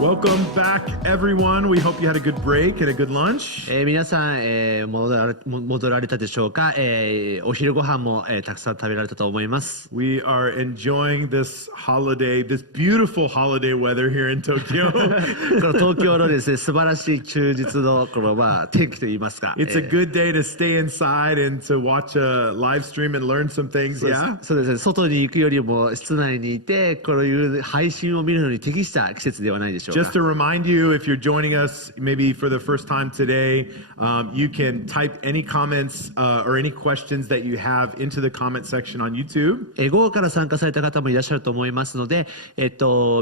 Welcome back, everyone. We hope you had a good break and a good lunch. 皆さん、戻られたでしょうか。お昼ご飯も、たくさん食べられたと思います。We are enjoying this holiday, this beautiful holiday weather here in Tokyo. この東京のですね、素晴らしい休日のこの天気といいますか。It's a good day to stay inside and to watch a live stream and learn some things. Yeah. そうですね。外に行くよりも室内にいて、こういう配信を見るのに適した季節ではないでしょうか。Just to remind you, if you're joining us maybe for the first time today, you can type any comments or any questions that you have into the comment section on YouTube. 午後から参加された方もいらっしゃると思いますので、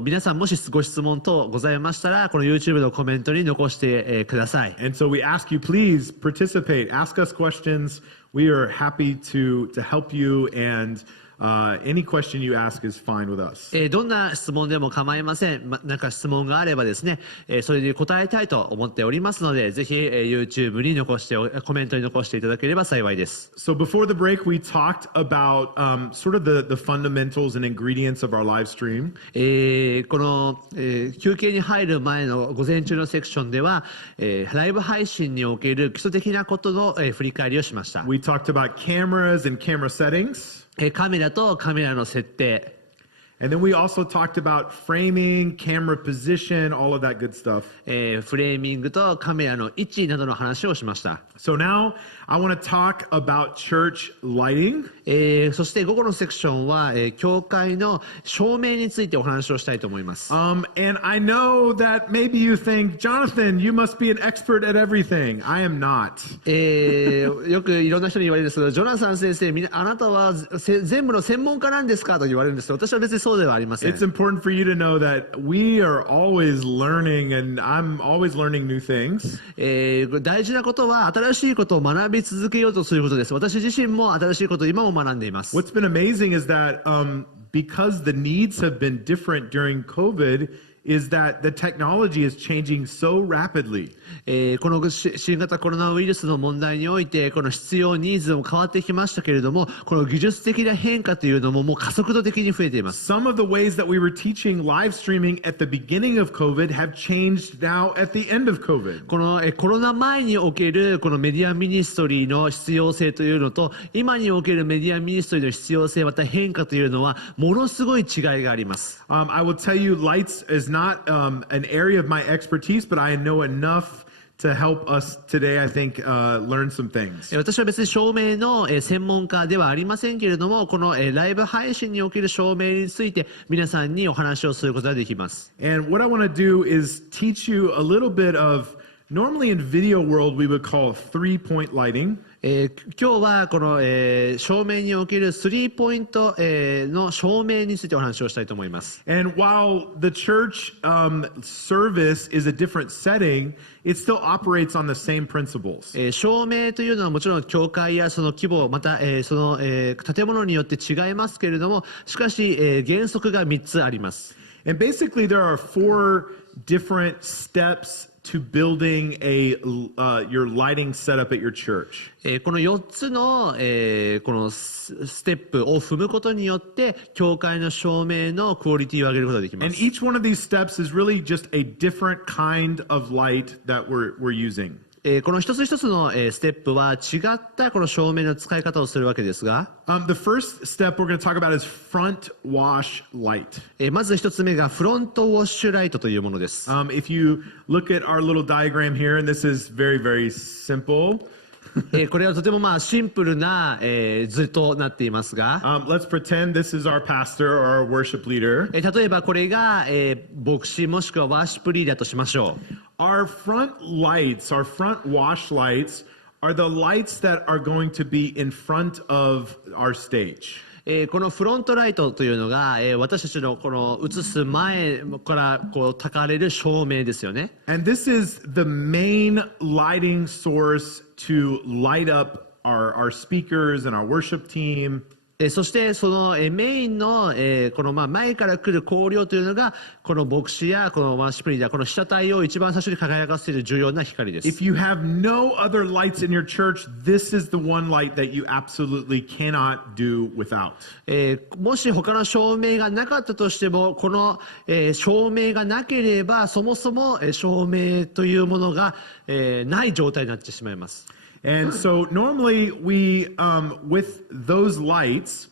皆さんもしご質問等ございましたら、この YouTube のコメントに残して、ください。And so we ask you, please participate, ask us questions. We are happy to help you and.Any question you ask is fine with us. どんな質問でも構いません。なんか質問があればですね、それに答えたいと思っておりますので、ぜひ、YouTube にコメントに残していただければ幸いです。So before the break, we talked about sort of the fundamentals and ingredients of our live stream. この、休憩に入る前の午前中のセクションでは、ライブ配信における基礎的なことの、振り返りをしました。We talked about cameras and camera settings. カメラとカメラの設定。And then we also talked about framing, camera position, all of that good stuff. フレーミングとカメラの位置などの話をしました。So now I want to talk about church lighting. そして午後のセクションは、教会の照明についてお話をしたいと思います。And I know that maybe you think, Jonathan, you must be an expert at everything. I am not. よくいろんな人に言われるんですけど、ジョナサン先生、あなたは全部の専門家なんですかと言われるんですけど、私は別にそうではありません。It's important for you to know that we are always learning, and I'm always learning new things. 大事なことは新しいことを学び続けようとすることです。私自身も新しいことを今も学んでいます。What's been amazing is that because the needs have been different during COVID, is that the technology is changing so rapidly. この新型コロナウイルスの問題において、この必要ニーズも変わってきましたけれども、この技術的な変化というのももう加速度的に増えています。Some of the ways that we were teaching live streaming at the beginning of COVID have changed now at the end of COVID. このコロナ前におけるこのメディアミニストリーの必要性というのと、今におけるメディアミニストリーの必要性、また変化というのはものすごい違いがあります。I will tell you, lights is not an area of my expertise, but I know enough to help us today, I think, learn some things. 私は別に照明の専門家ではありませんけれども、このライブ配信における照明について皆さんにお話をすることができます。And what I want to do is teach you a little bit of, normally in video world we would call three-point lighting. 今日はこの、照明におけるスリーポイント、の照明についてお話をしたいと思います。And while the church service is a different setting, it still operates on the same principles. 照明というのはもちろん教会やその規模、また、その、建物によって違いますけれども、しかし、原則が3つあります。And basically there are 4 different steps to building your lighting setup at your church. この4つの、このステップを踏むことによって教会の照明のクオリティを上げることができます。And each one of these steps is really just a different kind of light that we're using. この一つ一つのステップは違ったこの照明の使い方をするわけですが、The first step we're going to talk about is front wash light. まず一つ目がフロントウォッシュライトというものです。If you look at our little diagram here, and this is very, very simple. これはとてもシンプルな、図となっていますが、Let's pretend this is our pastor or our worship leader. 例えばこれが、牧師もしくはワーシップリーダーとしましょう。Our front lights, our front wash lights, are the lights that are going to be in front of our stage. このフロントライトというのが、私たちのこの映す前からこう焚かれる照明ですよね。And this is the main lighting source to light up our speakers and our worship team. そしてそのメインのこの前から来る光量というのがこの牧師やこのワーシップリーダー、この被写体を一番最初に輝かせている重要な光です。If you have no other lights in your church, this is the one light that you absolutely cannot do without. もし他の照明がなかったとしても、この照明がなければそもそも照明というものがない状態になってしまいます。And so normally we, with those lights,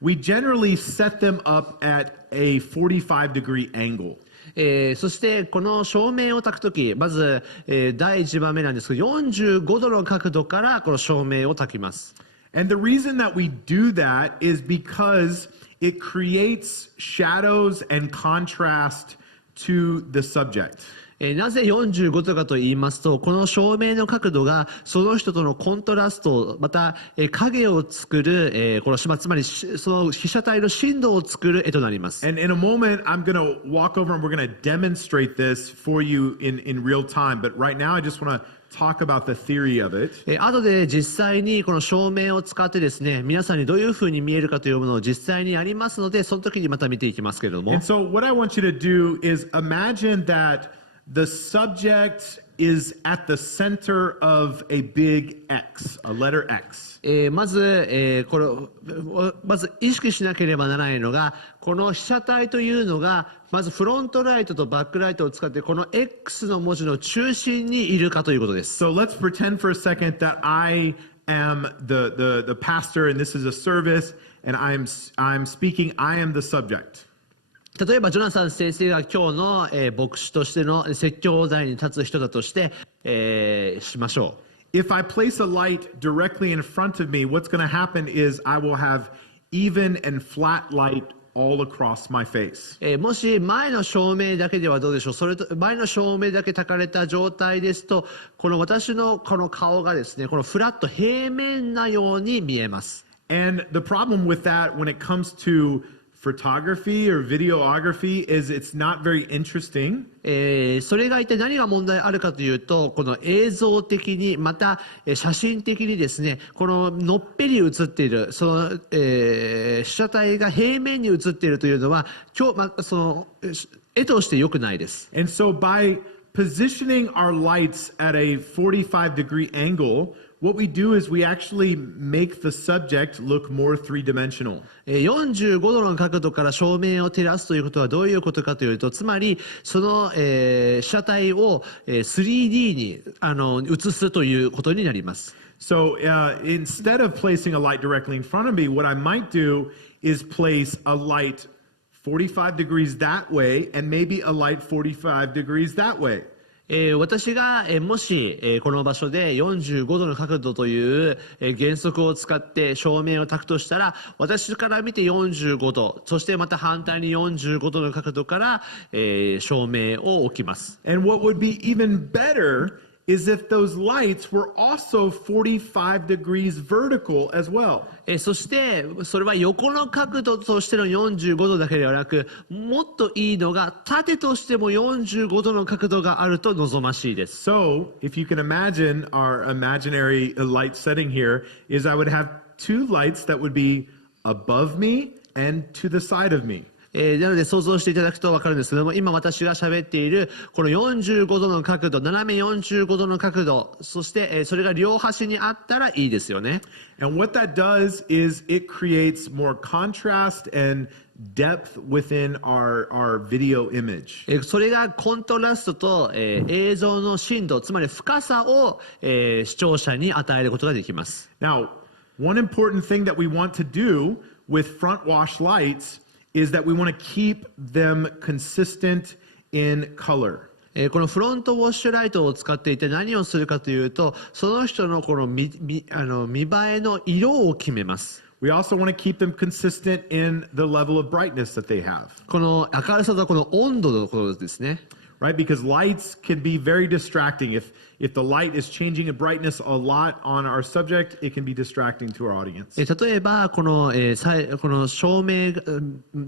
we generally set them up at a 45-degree angle. そしてこの照明を焚くとき、まず、第1番目なんですけど、45度の角度からこの照明を焚きます。And the reason that we do that is because it creates shadows and contrast to the subject. なぜ45度かと言いますと、この照明の角度がその人とのコントラスト、また影を作る、このつまりその被写体の深度を作る絵となります。And in a moment, I'm going to walk over and we're going to demonstrate this for you in real time. But right now, I just want to talk about the theory of it. 後で実際にこの照明を使ってですね、皆さんにどういうふうに見えるかというものを実際にやりますので、その時にまた見ていきますけれども。And so what I want you to do is imagine that the subject is at the center of a big X, a letter X. まず意識しなければならないのが、この被写体というのがまずフロントライトとバックライトを使ってこの X の文字の中心にいるかということです。So let's pretend for a second that I am the pastor and this is a service and I'm speaking, I am the subject. 例えばジョナサン先生が今日の、牧師としての説教台に立つ人だとして、しましょう。If I place a light directly in front of me, what's going to happen is I will have even and flat light all across my face. もし前の照明だけではどうでしょう。それと前の照明だけ焚かれた状態ですと、この私のこの顔がですね、このフラット平面なように見えます。And the problem with that when it comes to photography or videography is it's not very interesting. それが一体何が問題あるかというと、この映像的にまた写真的にですね、こののっぺり写っているその、被写体が平面に写っているというのはその絵として良くないです。And so by positioning our lights at a 45-degree angle, what we do is we actually make the subject look more three-dimensional. 45度の角度から照明を照らすということはどういうことかというと、つまりその、被写体を 3D に映すということになります。So instead of placing a light directly in front of me, what I might do is place a light 45 degrees that way and maybe a light 45 degrees that way. 私がもしこの場所で45度の角度という原則を使って照明を焚くとしたら、私から見て45度、そしてまた反対に45度の角度から照明を置きます。And what would be even better is if those lights were also 45 degrees vertical as well. そしてそれは横の角度としての45度だけではなく、もっといいのが縦としても45度の角度があると望ましいです。So, if you can imagine our imaginary light setting here, is I would have two lights that would be above me and to the side of me. なので想像していただくと分かるんですけども、今私が喋っているこの45度の角度、斜め45度の角度、そしてそれが両端にあったらいいですよね。And what that does is it creates more contrast and depth within our video image. それがコントラストと映像の深度、つまり深さを視聴者に与えることができます。Now, one important thing that we want to do with front wash lights is that we want to keep them consistent in color. このフロントウォッシュライトを使っていて何をするかというと、その人のこの見栄えの色を決めます。We also want to keep them consistent in the level of brightness that they have. この明るさとこの温度のことですね。Right? Because lights can be very distracting. If the light is changing in brightness a lot on our subject, it can be distracting to our audience. 例えばこの照明、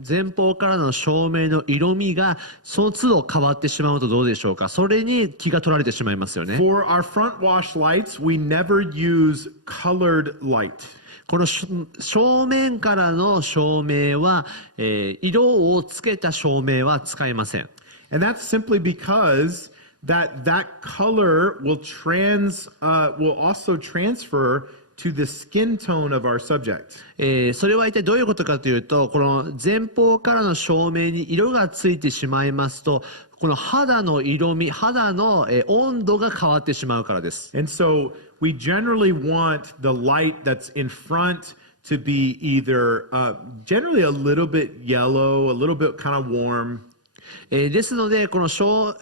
前方からの照明の色味がその都度変わってしまうとどうでしょうか。それに気が取られてしまいますよね。For our front wash lights, we never use colored light. この正面からの照明は、色をつけた照明は使えません。And that's simply because that color will also transfer to the skin tone of our subject. それは一体どういうことかというと、この前方からの照明に色がついてしまいますと、この肌の色味、肌の温度が変わってしまうからです。And so we generally want the light that's in front to be either generally a little bit yellow, a little bit kind of warm. ですので、この正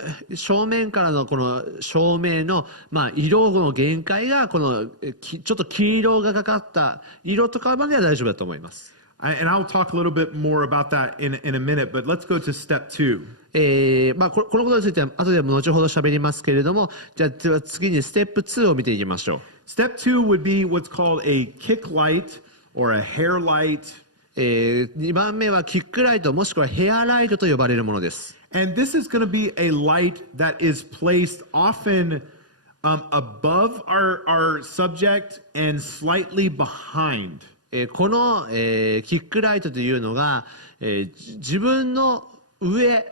面からのこの照明の、色の限界がこのちょっと黄色がかかった色とかまでは大丈夫だと思います。And I'll talk a little bit more about that in a minute, but let's go to step 2. このことについては後でも後ほど喋りますけれども、じゃあ次にステップ2を見ていきましょう。Step 2 would be what's called a kick light or a hair light. 2番目はキックライトもしくはヘアライトと呼ばれるものです。And this is going to be a light that is placed often above our subject and slightly behind. この、キックライトというのが、自分の上、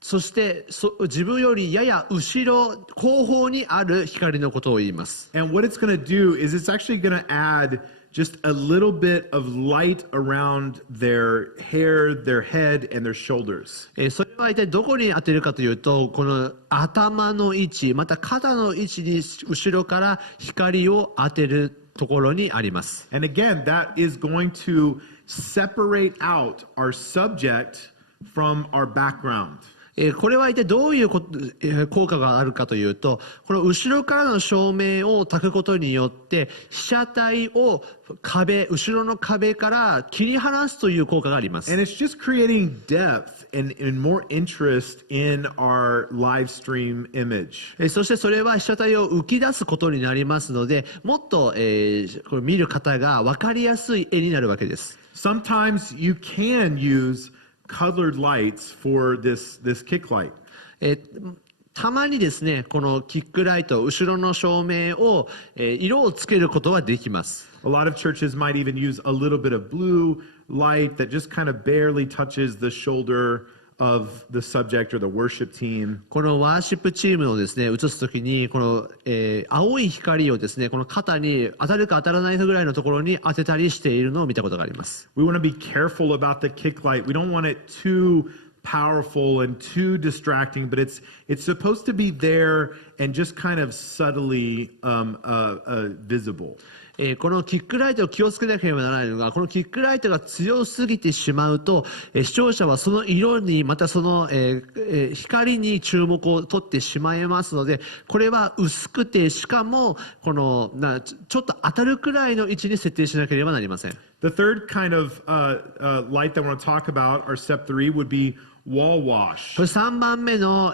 そして自分よりやや後ろ、後方にある光のことを言います。And what it's going to do is it's actually going to add just a little bit of light around their hair, their head, and their shoulders. それは一体どこに当てるかというと、この頭の位置、また肩の位置に後ろから光を当てるところにあります。And again, that is going to separate out our subject from our background. これは一体どういう効果があるかというと、この後ろからの照明を焚くことによって被写体を後ろの壁から切り離すという効果があります。And it's just creating depth and more interest in our live stream image. そしてそれは被写体を浮き出すことになりますので、もっと、これ見る方が分かりやすい絵になるわけです。Sometimes you can use colored lights for this kick light. たまにですね、このキックライト、後ろの照明を、色をつけることはできます。A lot of churches might even use a little bit of blue light that just kind of barely touches the shoulder of the subject or the worship team. このワーシップチームをですね、映すときに、この、青い光をですね、この肩に当たるか当たらないかぐらいのところに当てたりしているのを見たことがあります。We want to be careful about the kick light. We don't want it too powerful and too distracting, but it's supposed to be there and just kind of subtly visible. このキックライトを気をつけなければならないのが、このキックライトが強すぎてしまうと、視聴者はその色にまたその、光に注目を取ってしまいますので、これは薄くてしかもこのちょっと当たるくらいの位置に設定しなければなりません。The third kind of light that I want to talk about, or step 3, would be wall wash. これ3番目の、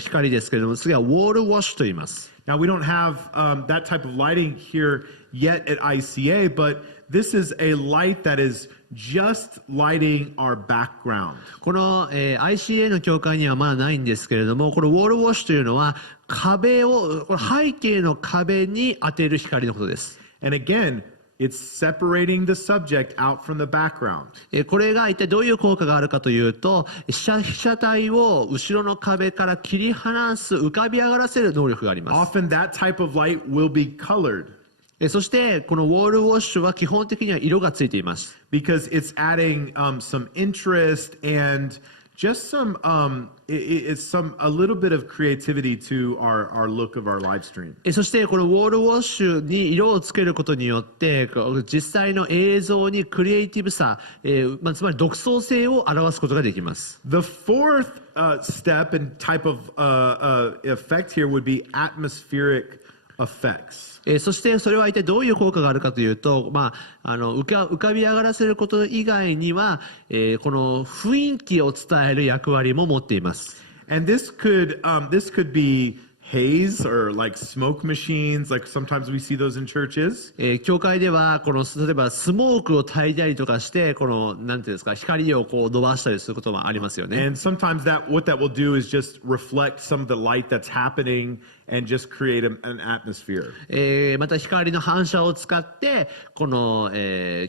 光ですけれども、次はウォールウォッシュと言います。Now, we don't have that type of lighting here yet at ICA, but this is a light that is just lighting our background. この、ICA の教会にはまだないんですけれども、このウォールウォッシュというのは壁を、この背景の壁に当てる光のことです。And again, it's separating the subject out from the background. これが一体どういう効果があるかというと、被写体を後ろの壁から切り離す、浮かび上がらせる能力があります。Often that type of light will be colored. そしてこのウォールウォッシュは基本的には色がついています。Because it's adding some interest and just it's a little bit of creativity to our look of our live stream. そしてこのウォールウォッシュに色をつけることによって実際の映像にクリエイティブさ、つまり独創性を表すことができます。The fourth step and type of effect here would be atmospheric effects. そしてそれは一体どういう効果があるかというと、浮かび上がらせること以外には、この雰囲気を伝える役割も持っています。And this could be haze or like smoke machines, like sometimes we see those in churches. 教会ではこの例えばスモークを焚いたりとかしてこのなんていうんですか光をこう伸ばしたりすることもありますよね。And sometimes what that will do is just reflect some of the light that's happening and just create an atmosphere. また光の反射を使ってこの、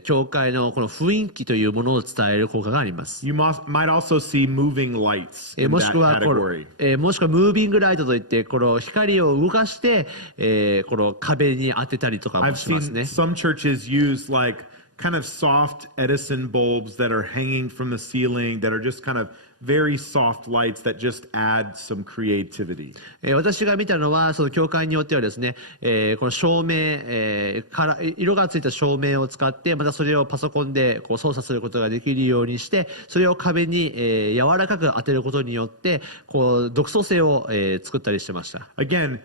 教会のこの雰囲気というものを伝える効果があります。You might also see moving lights in も that しくはこの category. もしくはムービングライトといってこの光を動かして、この壁に当てたりとかも I've します seen ね。 some churches use like kind of soft Edison bulbs that are hanging from the ceiling that are just kind of very soft lights that just add some creativity. 私が見たのはその教会によってはですね、この照明、から色がついた照明を使ってまたそれをパソコンでこう操作することができるようにしてそれを壁に、柔らかく当てることによってこう独創性を、作ったりしてました。 Again,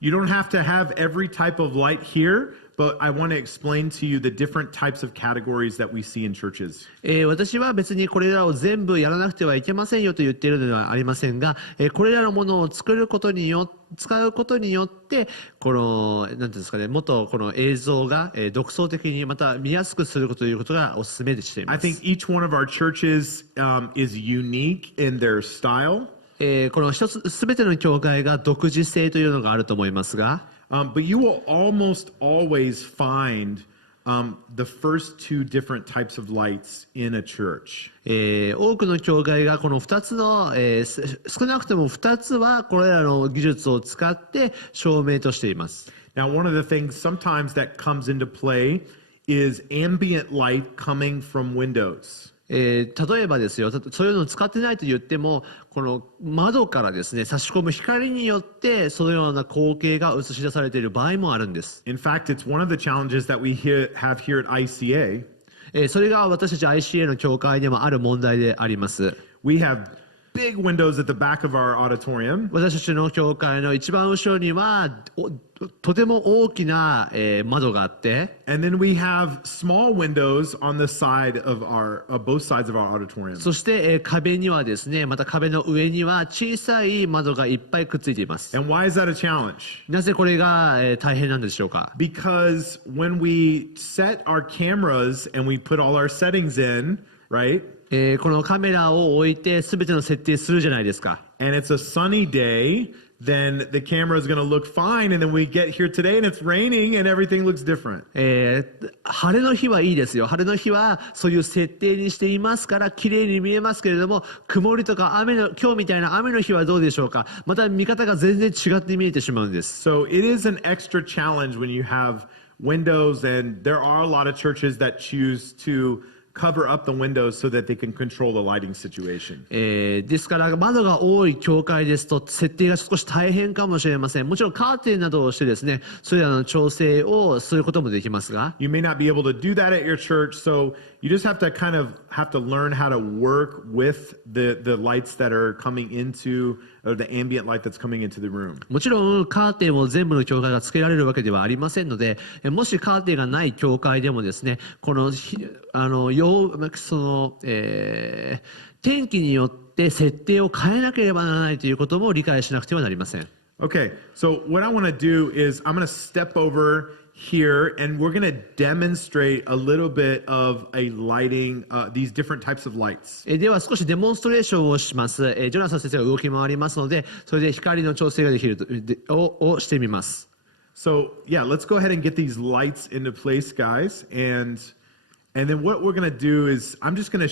you don't have to have every type of light here, but I want to explain to you the different types of categories that we see in churches. 私は別にこれらを全部やらなくてはいけませんよと言っているのではありませんが、これらのものを作ることによって使うことによってこのなんていうんですかね、もっとこの映像が独創的にまた見やすくするということがお勧めしていま I す。 think each one of our churches is unique in their style. この一つ全ての教会が独自性というのがあると思いますが、But you will almost always find the first two different types of lights in a church. 多くの教会がこの2つの、少なくとも2つはこれらの技術を使って証明としています。 Now, one of the things sometimes that comes into play is ambient light coming from windows. 例えばですよ、そういうのを使ってないと言ってもこの窓からですね差し込む光によってそのような光景が映し出されている場合もあるんです。 In fact, it's one of the challenges that we have here at ICA. それが私たち ICA の教会でもある問題であります。 We have big windows at the back of our auditorium. 私たちの教会の一番後ろにはとても大きな、窓があって、 And then we have small windows on the side of both sides of our auditorium. そして、壁にはですねまた壁の上には小さい窓がいっぱいくっついています。 And why is that a challenge? なぜこれが、大変なんでしょうか。 Because when we set our cameras and we put all our settings in, right? このカメラを置いて全ての設定するじゃないですか。 And it's a sunny day, then the camera is going to look fine. And then we get here today and it's raining and everything looks different. 晴れの日はいいですよ。晴れの日はそういう設定にしていますから綺麗に見えますけれども、曇りとか今日みたいな雨の日はどうでしょうか。また見方が全然違って見えてしまうんです。 So it is an extra challenge when you have windows, and there are a lot of churches that choose to cover up the windows so that they can control the lighting situation. ですから窓が多い教会ですと設定が少し大変かもしれません。もちろんカーテンなどをしてですねそれらの調整をすることもできますが、 You may not be able to do that at your church, so you just have to learn how to work with the lights that are coming into, or the ambient light that's coming into the room. もちろんカーテンを全部の教会がつけられるわけではありませんので、もしカーテンがない教会でもですねこの天気によって設定を変えなければならないということも理解しなくてはなりません。 Okay, so what I want to do is I'm going to step over here and we're going to demonstrate a little bit of a lighting, these different types of lights. では少しデモンストレーションをします。ジョナサン先生が動き回りますので、それで光の調整ができるをしてみます。 So yeah, let's go ahead and get these lights into place, guys. And then what we're going to do is I'm just going to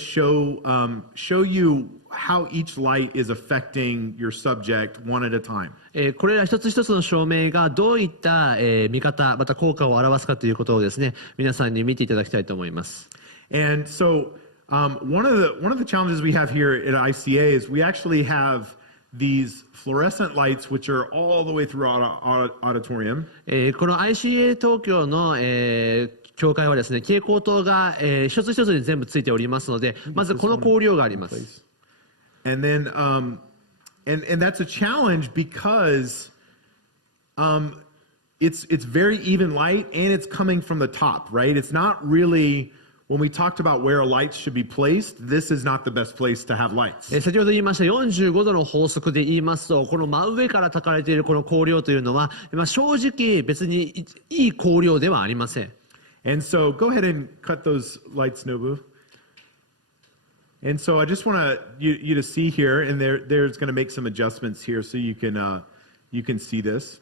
show you how each light is affecting your subject one at a time. これら一つ一つの照明がどういった、見方また効果を表すかということをですね皆さんに見ていただきたいと思います。 And so one of the challenges we have here at ICA is we actually have these fluorescent lights which are all the way through our auditorium. この ICA 東京の、教会はですね蛍光灯が、一つ一つに全部ついておりますので、まずこの光量があります。 And then and that's a challenge because it's very even light and it's coming from the top, right? It's not really when we talked about where lights should be placed, this is not the best place to have lights. 先ほど言いました45度の法則で言いますと、この真上から焚かれているこの光量というのは、正直別にいい光量ではありません。And so go ahead and cut those lights, Nobu. And so I just want you to see here, and there's going to make some adjustments here so you can see this.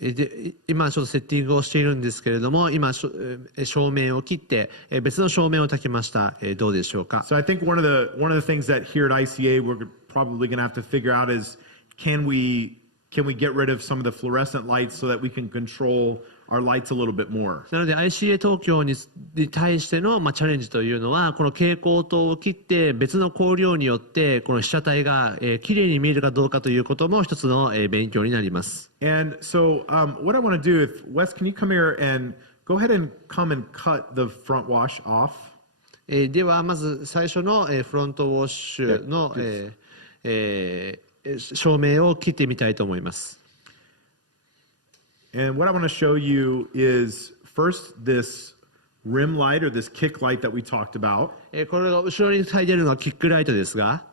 で今ちょっとセッティングをしているんですけれども、今照明を切って別の照明を焚きました。どうでしょうか。So I think one of the things that here at ICA we're probably going to have to figure out is can we get rid of some of the fluorescent lights so that we can control our lights a little bit more. なので ICA 東京に対してのチャレンジというのは、この蛍光灯を切って別の光量によってこの被写体がきれいに見えるかどうかということも一つの勉強になります。And so what I want to do, if Wes, can you come here and go ahead and come and cut the front wash off? ではまず最初のフロントウォッシュの照明を切ってみたいと思います。And what I want to show you is first this rim light or this kick light that we talked about. これが後ろに焚いているのはキックライトですが。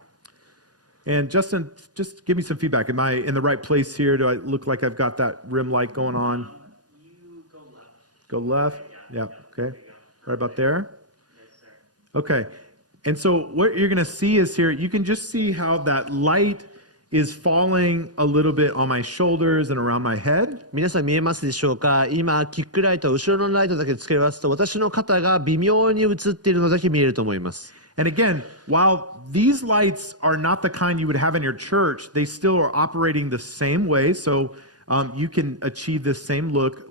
And Justin, just give me some feedback. Am I in the right place here? Do I look like I've got that rim light going on? You go left. Go left? Yeah, okay. Right about there? Okay. And so what you're going to see is here, you can just see how that light is falling a little bit on my shoulders and around my head. 皆さん見えますでしょうか。今キックライト、後ろのライトだけつけますと、私の肩が微妙に映っているのだけ見えると思います。And again, while these lights are not the kind you would have in your church, they still are operating the same way. So you can achieve this same look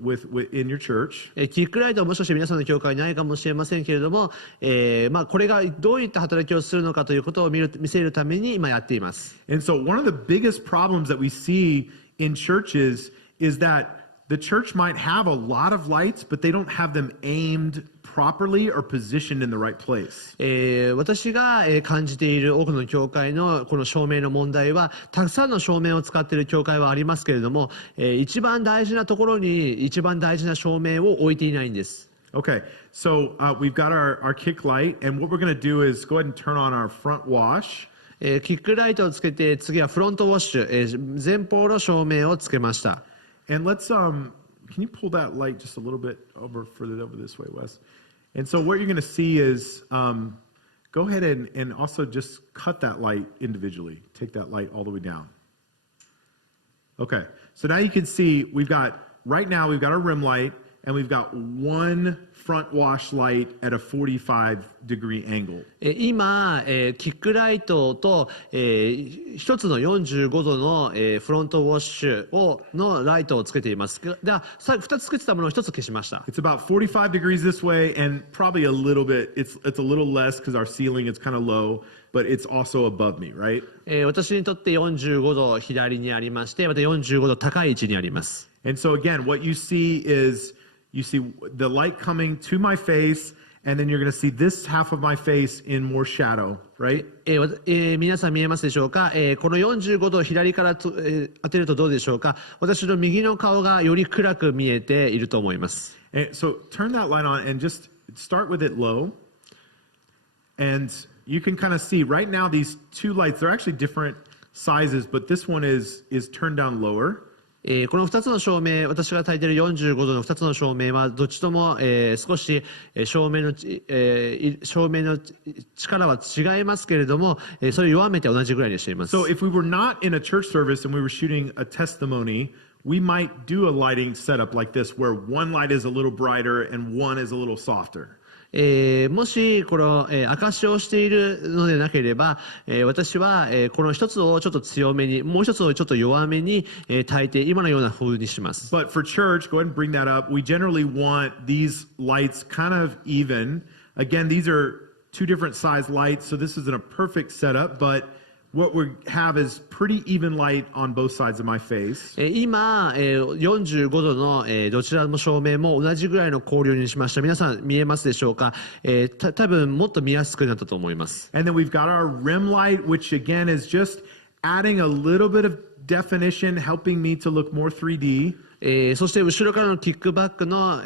in your church. キックライトはもしかして皆さんの教会にないかもしれませんけれども、これがどういった働きをするのかということを見せるために今やっています。And so one of the biggest problems that we see in churches is that the church might have a lot of lights, but they don't have them aimed properly or positioned in the right place. 私が感じている多くの教会のこの照明の問題は、たくさんの照明を使っている教会はありますけれども、一番大事なところに一番大事な照明を置いていないんです。Okay, so we've got our kick light, and what we're going to do is go ahead and turn on our front wash. キックライトをつけて、次はフロントウォッシュ、前方の照明をつけました。And let's can you pull that light just a little bit further over this way, Wes? And so what you're going to see is go ahead and also just cut that light individually. Take that light all the way down. Okay, so now you can see right now we've got our rim light, and we've got one front wash light at a 45-degree angle. 今、キックライトと、一つの45度の、フロントウォッシュのライトをつけています。では、2つつけてたものを1つ消しました。It's about 45 degrees this way, and probably a little bit, it's a little less because our ceiling is kind of low, but it's also above me, right? 私にとって45度左にありまして、また45度高い位置にあります。And so again, what you see is you see the light coming to my face, and then you're going to see this half of my face in more shadow, right? 皆さん見えますでしょうか。この45度左から当てるとどうでしょうか。私の右の顔がより暗く見えていると思います。And so turn that light on and just start with it low. And you can kind of see right now these two lights, they're actually different sizes, but this one is turned down lower. この2つの照明、私が焚いている45度の2つの照明はどっちとも、少し照明の力は違いますけれども、それを弱めて同じぐらいにしています。So if we were not in a church service and we were shooting a testimony, we might do a lighting setup like this where one light is a little brighter and one is a little softer. もしこの証しをしているのでなければ、私はこの一つをちょっと強めに、もう一つをちょっと弱めに焚いて今のような風にします。But for church, go ahead and bring that up. We generally want these lights kind of even. Again, these are two different size lights, so this isn't a perfect setup, but what we have is pretty even light on both sides of my face. 今、45度のどちらの照明も同じぐらいの光量にしました。皆さん見えますでしょうか。多分もっと見やすくなったと思います。And then we've got our rim light, which again is just adding a little bit of definition, helping me to look more 3D. そして後ろからのキックバックの、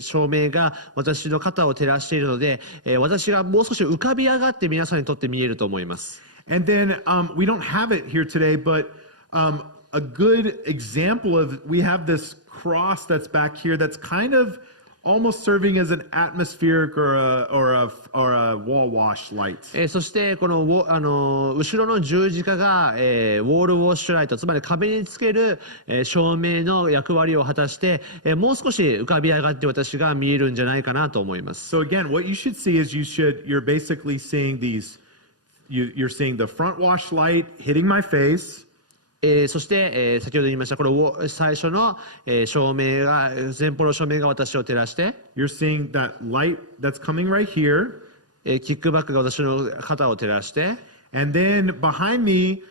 照明が私の肩を照らしているので、私がもう少し浮かび上がって皆さんにとって見えると思います。And then we don't have it here today, but a good example of, we have this cross that's back here that's kind of almost serving as an atmospheric or a wall wash light. そしてこの後ろの十字架が、ウォールウォッシュライト、つまり壁につける、照明の役割を果たして、もう少し浮かび上がって私が見えるんじゃないかなと思います。So again, what you should see is you're basically seeing you're seeing the front wash light hitting my face. そして、先ほど言いましたこの最初の、照明が前方の照明が私を照らして、You're seeing that light that's coming right here. キックバックが私の肩を照らして、And then behind me,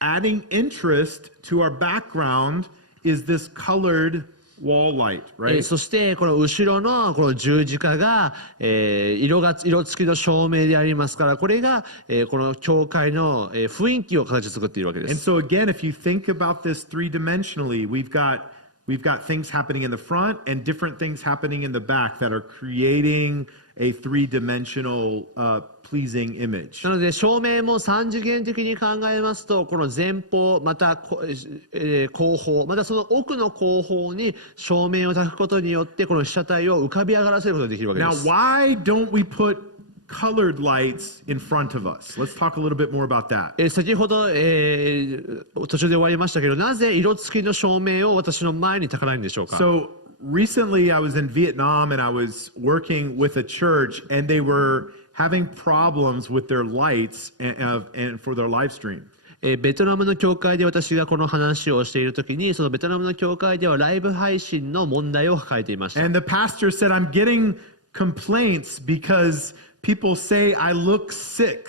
adding interest to our background is this colored wall light, right? そしてこの後ろのこの十字架が、色付きの照明でありますから、これが、この教会の、雰囲気を形作っているわけで And す。 so again, if you think about this three-dimensionally, we've got things happening in the front and different things happening in the back that are creating a three-dimensional pleasing image. なので照明も三次元的に考えますと、この前方また、後方またその奥の後方に照明を焚くことによってこの被写体を浮かび上がらせることができるわけで Now, す。 why don't we put colored lights in front of us? Let's talk a little bit more about that. 先ほど、途中で終わりましたけど、なぜ色付きの照明を私の前に焚かないんでしょうか。 So recently I was in Vietnam and I was working with a church and they were having problems with their lights and for their live stream. ベトナムの教会で私がこの話をしているときに、そのベトナムの教会ではライブ配信の問題を抱えていました。 And the pastor said, I'm getting complaints because people say I look sick.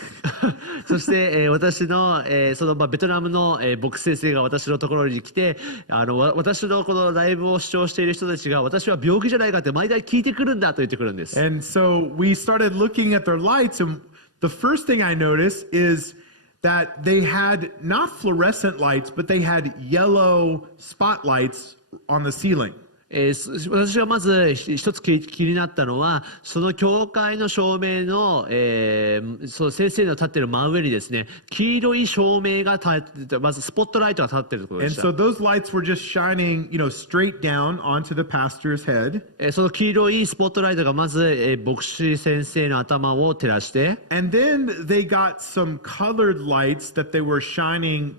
そして、私の、そのベトナムの、牧師先生が私のところに来て、私のこのライブを視聴している人たちが私は病気じゃないかって毎回聞いてくるんだと言ってくるんです。 And so we started looking at their lights, and the first thing I noticed is that they had not fluorescent lights, but they had yellow spotlights on the ceiling. 私がまず一つ気になったのは、その教会の照明の、その先生の立っている真上にですね、黄色い照明がまずスポットライトが立っているところで And し so た。 those lights were just shining, straight down onto the pastor's head. その黄色いスポットライトがまず、牧師先生の頭を照らして、 And then they got some colored lights that they were shining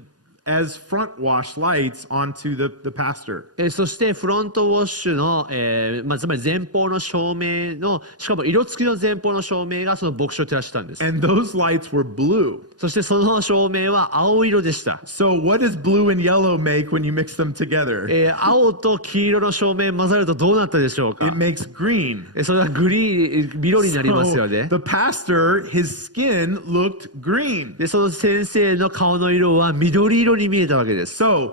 as front wash lights onto the pastor. そしてフロントウォッシュの、つまり前方の照明の、しかも色付きの前方の照明がその牧師を照らしてたんです。 And those lights were blue. そしてその照明は青色でした。So what does blue and yellow make when you mix them together? 青と黄色の照明混ざるとどうなったでしょうか。 It makes green. それは緑になりますよ So ね。 the pastor, his skin looked green. でその先生の顔の色は緑色に見えたわけです。 So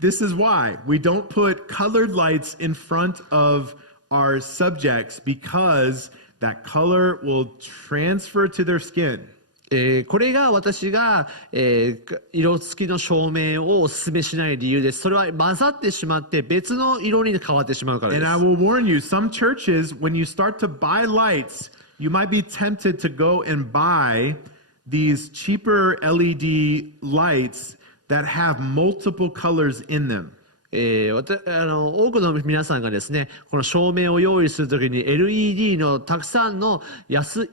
this is why we don't put colored lights in front of our subjects, because that color will transfer to their skin. これが私が、色付きの照明をお勧めしない理由です。それは混ざってしまって別の色に変わってしまうからで And す。 I will warn you, some churches, when you start to buy lights, you might be tempted to go and buy these cheaper LED lights that have multiple colors in them. 多くの皆さんがですね、この照明を用意するときに LED のたくさんの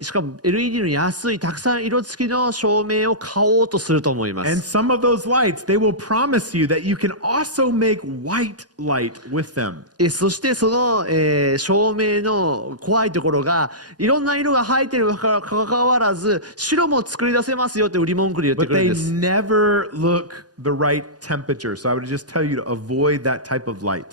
しかも LED の安いたくさん色付きの照明を買おうとすると思いま And す。 some of those lights, they will promise you that you can also make white light with them. そしてその、照明の怖いところがいろんな色が入っているにかかわらず白も作り出せますよって売り文句で言って But くるん they です。 never look the right temperature. So I would just tell you to avoid that type of light.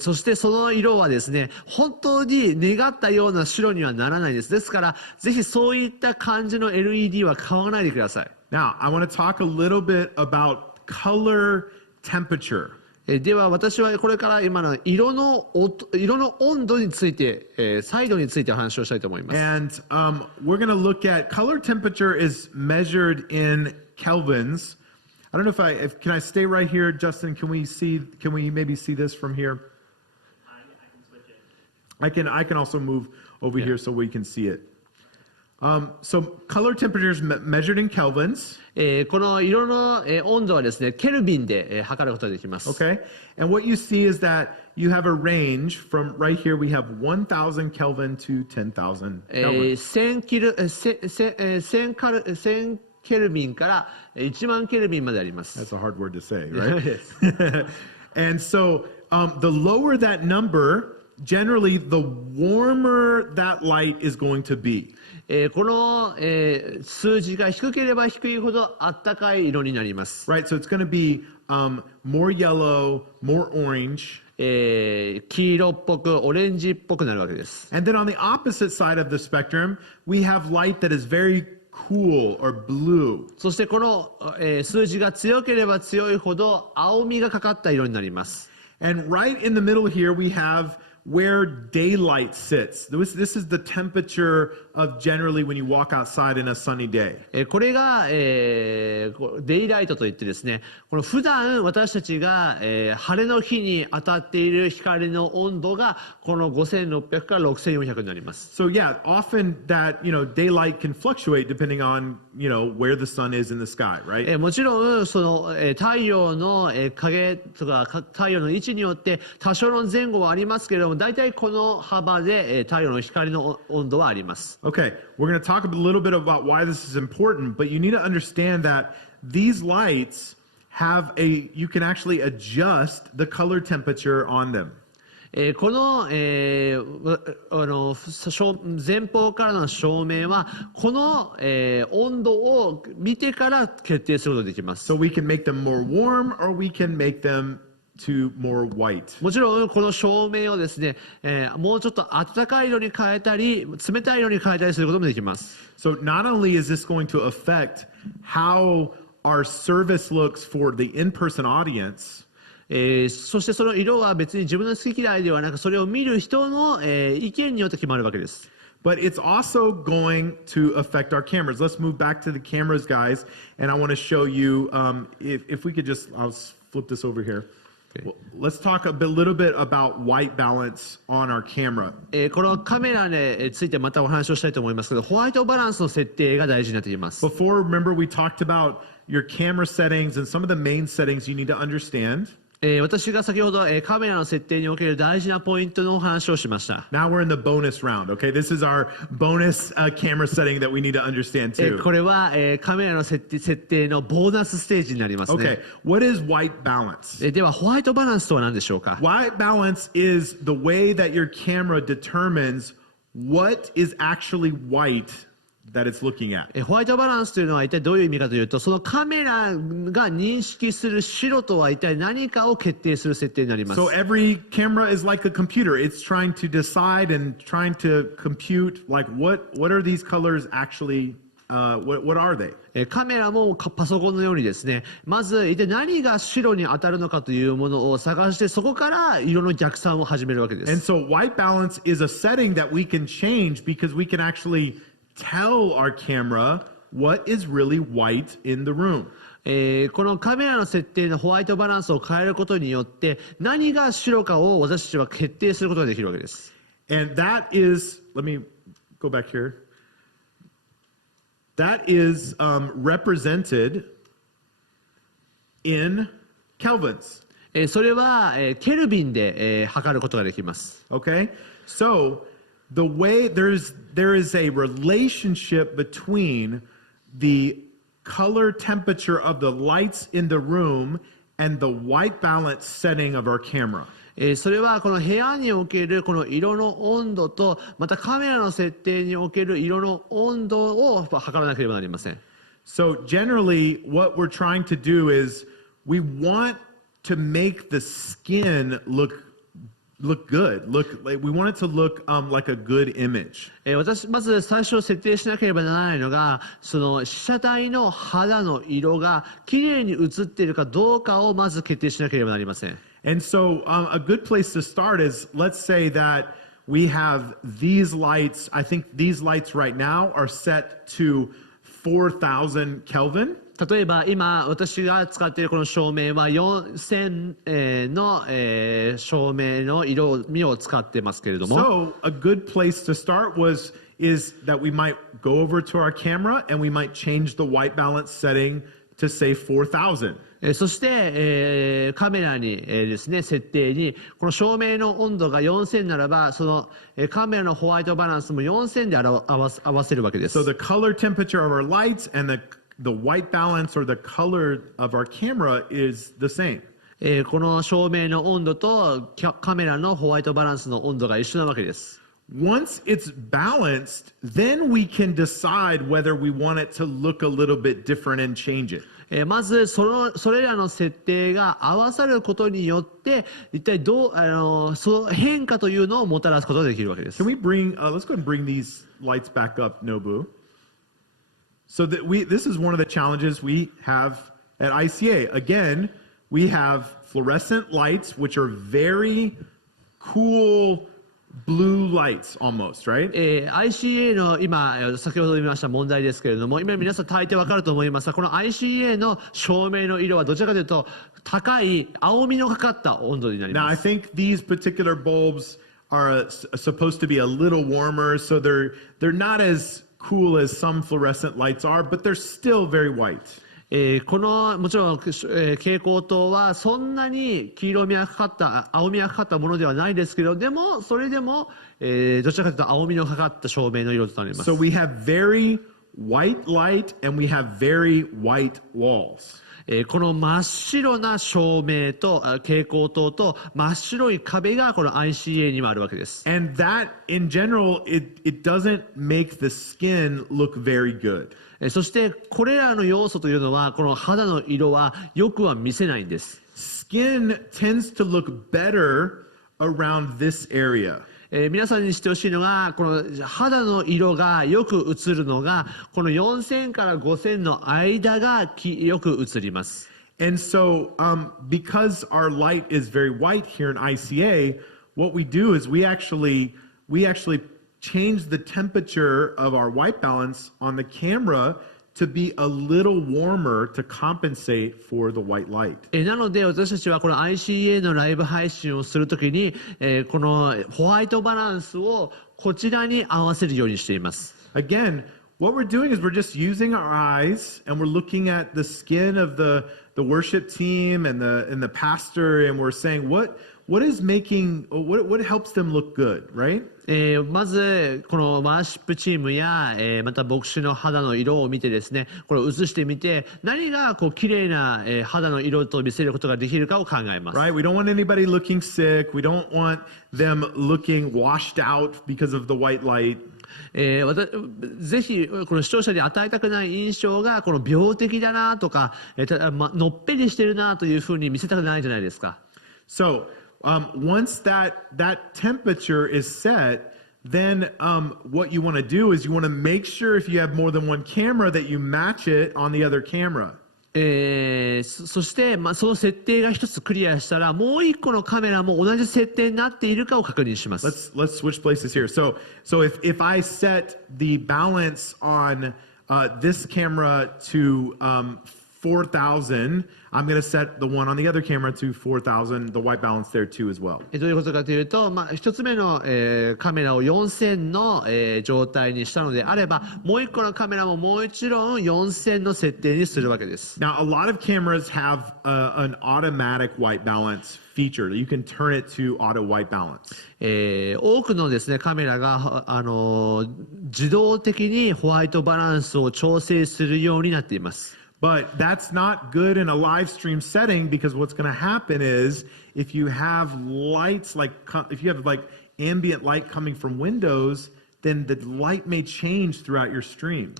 そしてその色はですね、本当に願ったような白にはならないです。ですからぜひそういった感じの LED は買わないでください。 Now, I want to talk a little bit about color temperature. では私はこれから今の色の温度について、彩度についてお話をしたいと思います。 And we're going to look at color temperature is measured in kelvins. I don't know if can I stay right here, Justin? Can we maybe see this from here? I can switch it. I can also move over here so we can see it. So color temperatures measured in kelvins. この色の温度はですね、ケルビンで測ることができます。Okay, and what you see is that you have a range from right here. We have 1,000 Kelvin to 10,000 Kelvin. 1000ケルビンから1万ケルビンまであります。 That's a hard word to say, right? And so the lower that number, generally, the warmer that light is going to be. この数字が低ければ低いほど暖かい色になります。 Right, so it's going to be more yellow, more orange. 黄色っぽくオレンジっぽくなるわけです。 And then on the opposite side of the spectrum, we have light that is very cool or blue. そしてこの数字が強ければ強いほど青みがかかった色になります。 And right in the middle here, we have where daylight sits. This is the temperature of generally when you walk outside in a sunny day. これが、デイライトといってですね、この普段私たちが、晴れの日に当たっている光の温度がこの5600から6400になります。 So yeah, often that, daylight can fluctuate depending on, where the sun is in the sky, right? もちろんその、太陽の、影とか太陽の位置によって多少の前後はありますけれども、大体この幅で、太陽の光の温度はあります。 Okay, we're going to talk a little bit about why this is important, but you need to understand that these lights you can actually adjust the color temperature on them. この、前方からの照明はこの、温度を見てから決定することができます。 So we can make them more warm or we can make them to more white. もちろんこの照明をですね、もうちょっと暖かい色に変えたり冷たい色に変えたりすることもできます。 So not only is this going to affect how our service looks for the in-person audience, そしてその色は別に自分の好き嫌いではなく、それを見る人の、意見によって決まるわけです。 but it's also going to affect our cameras. Let's move back to the cameras, guys, and I want to show you, if we could I'll flip this over here. Well, let's talk little bit about white balance on our camera. このカメラについてまたお話をしたいと思いますけど、ホワイトバランスの設定が大事になってきます。 Before, remember we talked about your camera settings and some of the main settings you need to understand. 私が先ほど、カメラの設定における大事なポイントのお話をしました。 Now we're in the bonus round, okay? This is our bonus camera setting that we need to understand too. これは、カメラの設定のボーナスステージになりますね。 Okay, what is white balance? ではホワイトバランスとは何でしょうか。 White balance is the way that your camera determines what is actually white that it's looking at. ホワイトバランスというのは一体どういう意味かというと、そのカメラが認識する白とは一体何かを決定する設定になります。 So every camera is like a computer. It's trying to decide and trying to compute like what are these colors actually, what are they? カメラもパソコンのようにですね、まず一体何が白に当たるのかというものを探して、そこから色の逆算を始めるわけです。 And so white balance is a setting that we can change because we can actually tell our camera what is really white in the room. このカメラの設定のホワイトバランスを変えることによって何が白かを私たちは決定することができるわけです。 And that is, let me go back here. That is represented in kelvins. それはケルビンで測ることができます。 Okay? So the way there is a relationship between the color temperature of the lights in the room and the white balance setting of our camera. それはこの部屋におけるこの色の温度とまたカメラの設定における色の温度を測らなければなりません。 So generally what we're trying to do is we want to make the skin look good. We want it to look like a good image. まず最初設定しなければならないのが、その被写体の肌の色がきれいに映っているかどうかをまず決定しなければなりません。 And so a good place to start is, let's say that we have these lights. I think these lights right now are set to 4,000 Kelvin. 例えば今私が使っているこの照明は4000の照明の色味を使ってますけれども、 So a good place to start is that we might go over to our camera and we might change the white balance setting to say 4000. そして、カメラに、ですね、設定にこの照明の温度が4000ならばその、カメラのホワイトバランスも4000で合わせるわけです。 So the color temperature of our lights and the white balance or the color of our camera is the same. この照明の温度とカメラのホワイトバランスの温度が一緒なわけです。 Once it's balanced, then we can decide whether we want it to look a little bit different and change it. まずそれらの設定が合わさることによって一体その変化というのをもたらすことができるわけです。 Can we bring, let's go ahead and bring these lights back up, Nobu. So that this is one of the challenges we have at ICA. Again, we have fluorescent lights, which are very cool blue lights almost, right? ICA の今先ほど言いました問題ですけれども、今皆さん大抵わかると思いますが、この ICA の照明の色はどちらかというと高い青みのかかった温度になり Now, ま I す。 think these particular bulbs are supposed to be a little warmer, so they're not as cool as some fluorescent lights are, but they're still very white. このもちろん、蛍光灯はそんなに黄色みがかかった青みがかかったものではないですけど、でもそれでも、どちらかというと青みのかかった照明の色となります。 So we have very white light and we have very white walls. この真っ白な照明と蛍光灯と真っ白い壁がこの ICA にはあるわけです。 And that, in general, it doesn't make the skin look very good. そしてこれらの要素というのはこの肌の色はよくは見せないんです。 Skin tends to look better around this area. 皆さんに知ってほしいのがこの肌の色がよく映るのがこの4000から5000の間がよく映ります。 And so, because our light is very white here in ICA, what we do is we actually change the temperature of our white balance on the camera to be a little warmer to compensate for the white light. なので私たちはこの ICA のライブ配信をするときに、このホワイトバランスをこちらに合わせるようにしています。 Again, what we're doing is we're just using our eyes and we're looking at the skin of the worship team and the pastor, and we're saying what helps them look good, right? まずこのワーシップチームや、また牧師の肌の色を見てですね、これを映してみて何がこう綺麗な、肌の色と見せることができるかを考えます。 Right? We don't want anybody looking sick. We don't want them looking washed out because of the white light. ぜひこの視聴者に与えたくない印象がこの病的だなとか、のっぺりしてるなというふうに見せたくないじゃないですか。 So once that temperature is set, then what you want to do is you want to make sure if you have more than one camera that you match it on the other camera. そして、その設定が一つクリアしたらもう一個のカメラも同じ設定になっているかを確認します。 Let's switch places here. So if I set the balance on this camera to 4000, I'm going to set the one on the other camera to 4000, the white balance there too as well. どういうことかというと、一つ目の、カメラを4000の、状態にしたのであれば、もう一個のカメラももう一度4000の設定にするわけです。 Now, a lot of cameras have an automatic white balance feature. You can turn it to auto white balance. 多くのですね、カメラが、自動的にホワイトバランスを調整するようになっています。 But that's not good in a live stream setting, because what's going to happen is if you have lights if you have ambient light coming from windows, then the light may change throughout your stream.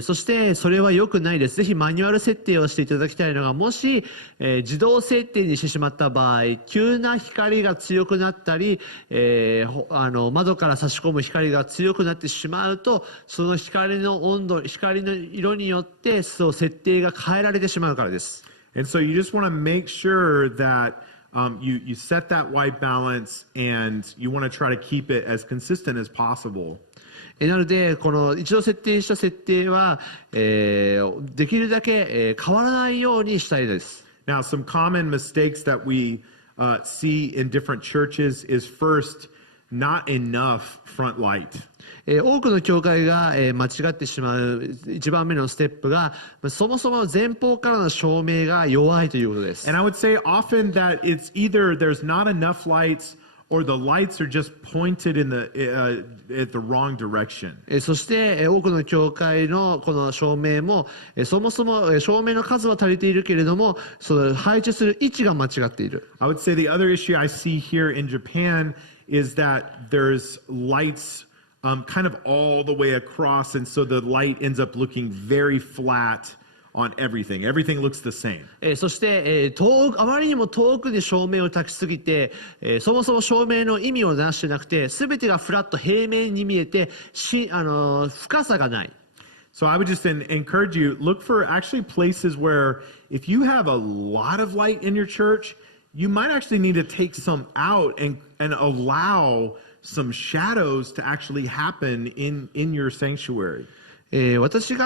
そしてそれは良くないです。ぜひマニュアル設定をしていただきたいのが、もし、自動設定にしてしまった場合、急な光が強くなったり、窓から差し込む光が強くなってしまうと、その光の温度、光の色によってそう設定が変えられてしまうからです。 And so you just want to make sure that you set that white balance, and you want to try to keep it as consistent as possible. なので、この一度設定した設定は、できるだけ、変わらないようにしたいです。Now, some common mistakes that we see in different churches is first, not enough front light. 多くの教会が、間違ってしまう一番目のステップが、そもそも前方からの照明が弱いということです。And I would say often that it's either there's not enough lights or the lights are just pointed in at the wrong direction. そして、多くの教会のこの照明も、そもそも、照明の数は足りているけれども、その配置する位置が間違っている。I would say the other issue I see here in Japan is that there's lights kind of all the way across, and so the light ends up looking very flat on everything. Everything looks the same. そして、あまりにも遠くに照明を焚きすぎて、そもそも照明の意味をなしてなくて、すべてがフラット平面に見えて、深さがない。So I would just encourage you, look for actually places where if you have a lot of light in your church, you might actually need to take some out and allow some shadows to actually happen in your sanctuary. 私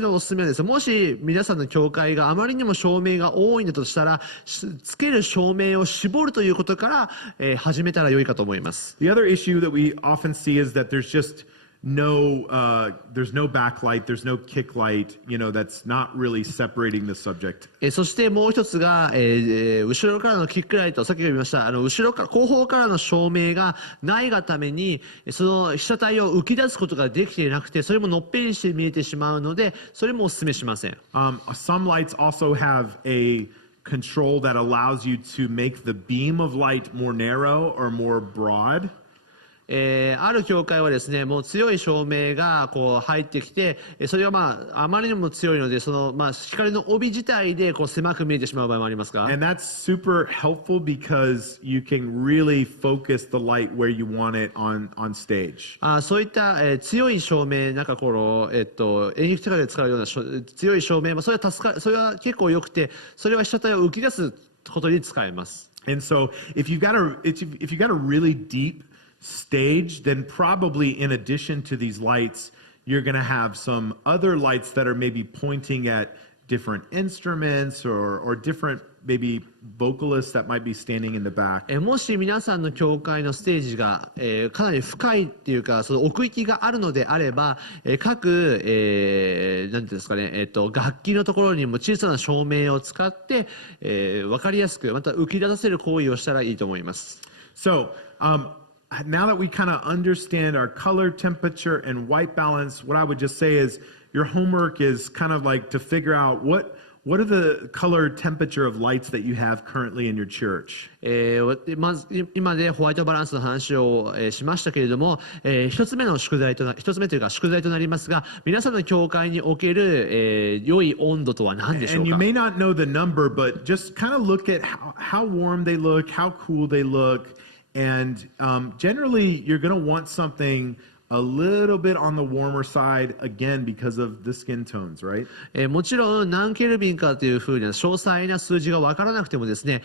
のおすすめはですね、もし皆さんの教会があまりにも照明が多いんだとしたら、つける照明を絞るということから、始めたら良いかと思います。The other issue that we often see is that there's no backlight, there's no kick light, that's not really separating the subject. そしてもう一つが、後ろからのキックライト、さっき言いました、後方からの照明がないがために、その被写体を浮き出すことができていなくて、それものっぺりして見えてしまうので、それもお勧めしません。Some lights also have a control that allows you to make the beam of light more narrow or more broad. ある教会はですね、もう強い照明がこう入ってきて、それがあまりにも強いので、光の帯自体でこう狭く見えてしまう場合もありますが。And that's super helpful because you can really focus the light where you want it on stage. そういった、強い照明、なんかこの、演劇とかで使うような強い照明も、それは結構良くて、それは被写体を浮き出すことに使えます。And so if you got a really deep stage, then probably in addition to these lights, you're going to have some other lights that are maybe pointing at different instruments or different maybe vocalists that might be standing in the back. もし皆さんの教会のステージが、かなり深いっていうか、その奥行きがあるのであれば、各、なんていうんですかね、楽器のところにも小さな照明を使って、分かりやすくまた浮き出させる行為をしたらいいと思います。So, now that we kind of understand our color, temperature, and white balance, what I would just say is your homework is kind of like to figure out what are the color, temperature of lights that you have currently in your church. まず今でホワイトバランスの話を、しましたけれども、一つ目というか宿題となりますが、皆さんの教会における、良い温度とは何でしょう And you か。 may not know the number, but just kind of look at how warm they look, how cool they look. And generally, you're going to want something a little bit on the warmer side, again, because of the skin tones, right? もちろん何ケルビンかというふうな詳細な数字が分からなくてもですね、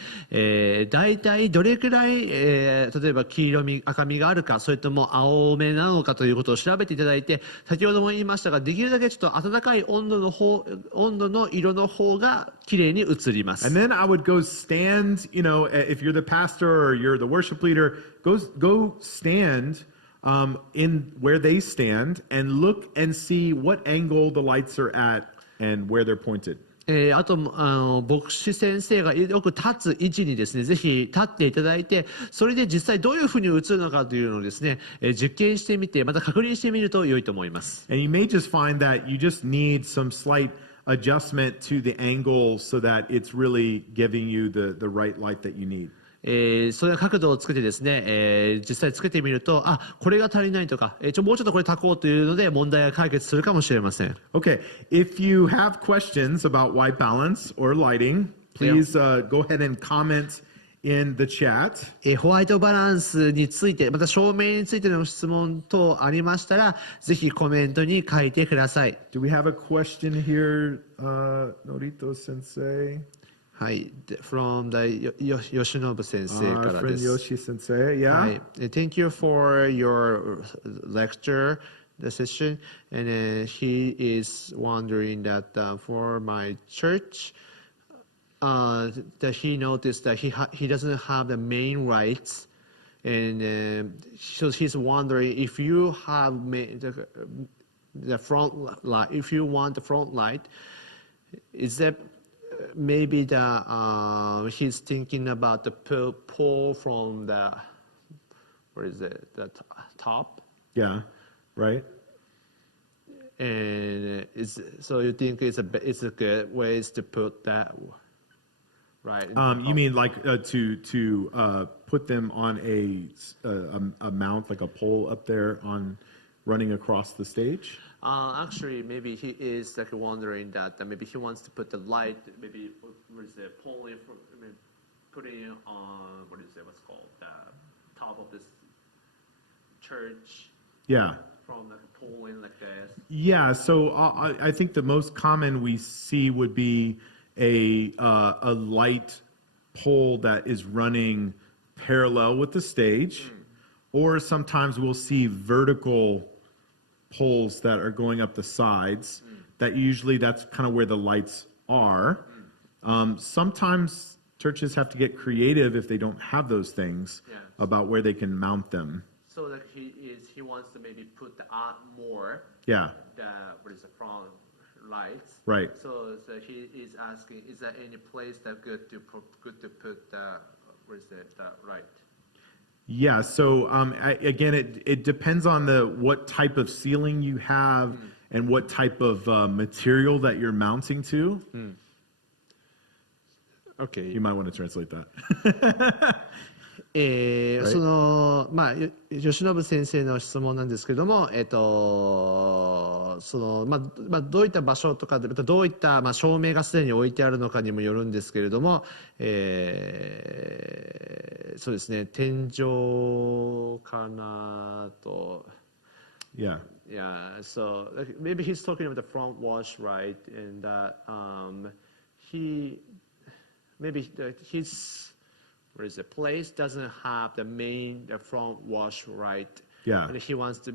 大体どれくらい、例えば黄色み赤みがあるか、それとも青めなのかということを調べていただいて、先ほども言いましたが、できるだけちょっと暖かい温度の色の方が綺麗に映ります。 And then I would go stand, if you're the pastor or you're the worship leader, go stand in where they stand and look and see what angle the lights are at and where they're pointed. あと牧師先生がよく立つ位置にですね、ぜひ立っていただいて、それで実際どういうふうに映るのかというのをですね、実験してみて、また確認してみると良いと思います。 And you may just find that you just need some slight adjustment to the angle so that it's really giving you the right light that you need. それ角度をつけてですね、実際つけてみると、これが足りないとか、もうちょっとこれ高こうというので問題が解決するかもしれません。 Okay, if you have questions about white balance or lighting, please go ahead and comment in the chat. ホワイトバランスについて、また照明についての質問等ありましたら、ぜひコメントに書いてください。 Do we have a question here, Norito Sensei? はい、from the 吉信先生から Our で friend す。 Yoshi Sensei, yeah. はい、Thank you for your lecture, the session. And he is wondering that for my church, that he noticed that he doesn't have the main rights, and so he's wondering if you have the front light, if you want the front light, is that maybe the he's thinking about the pull from the what is it, the top, Yeah, right. and so you think it's a good ways to put that, right? You mean like to put them on a mount, like a pole up there on running across the stage? Actually, maybe he is like wondering that maybe he wants to put the light, maybe what is it, pulling from, putting it on what is it, what's called the top of this church. Yeah. From like a pulling like this. Yeah. So I think the most common we see would be a light pole that is running parallel with the stage, or sometimes we'll see vertical poles that are going up the sides. That usually that's kind of where the lights are. Sometimes churches have to get creative if they don't have those things about where they can mount them. So like he wants to maybe put more. Yeah. The what is the front lights. Right. So he is asking, is there any place that good to put the what is it, the light? Yeah, so again, it depends on what type of ceiling you have and what type of material that you're mounting to. Okay. You might want to translate that. その吉信先生の質問なんですけども、そのどういった場所とかでどういった照明がすでに置いてあるのかにもよるんですけれども、そうですね、天井かなと。Yeah. Yeah. So like, maybe he's talking about the front wash, right? And his what is the place doesn't have the front wash, right? Yeah. And he wants to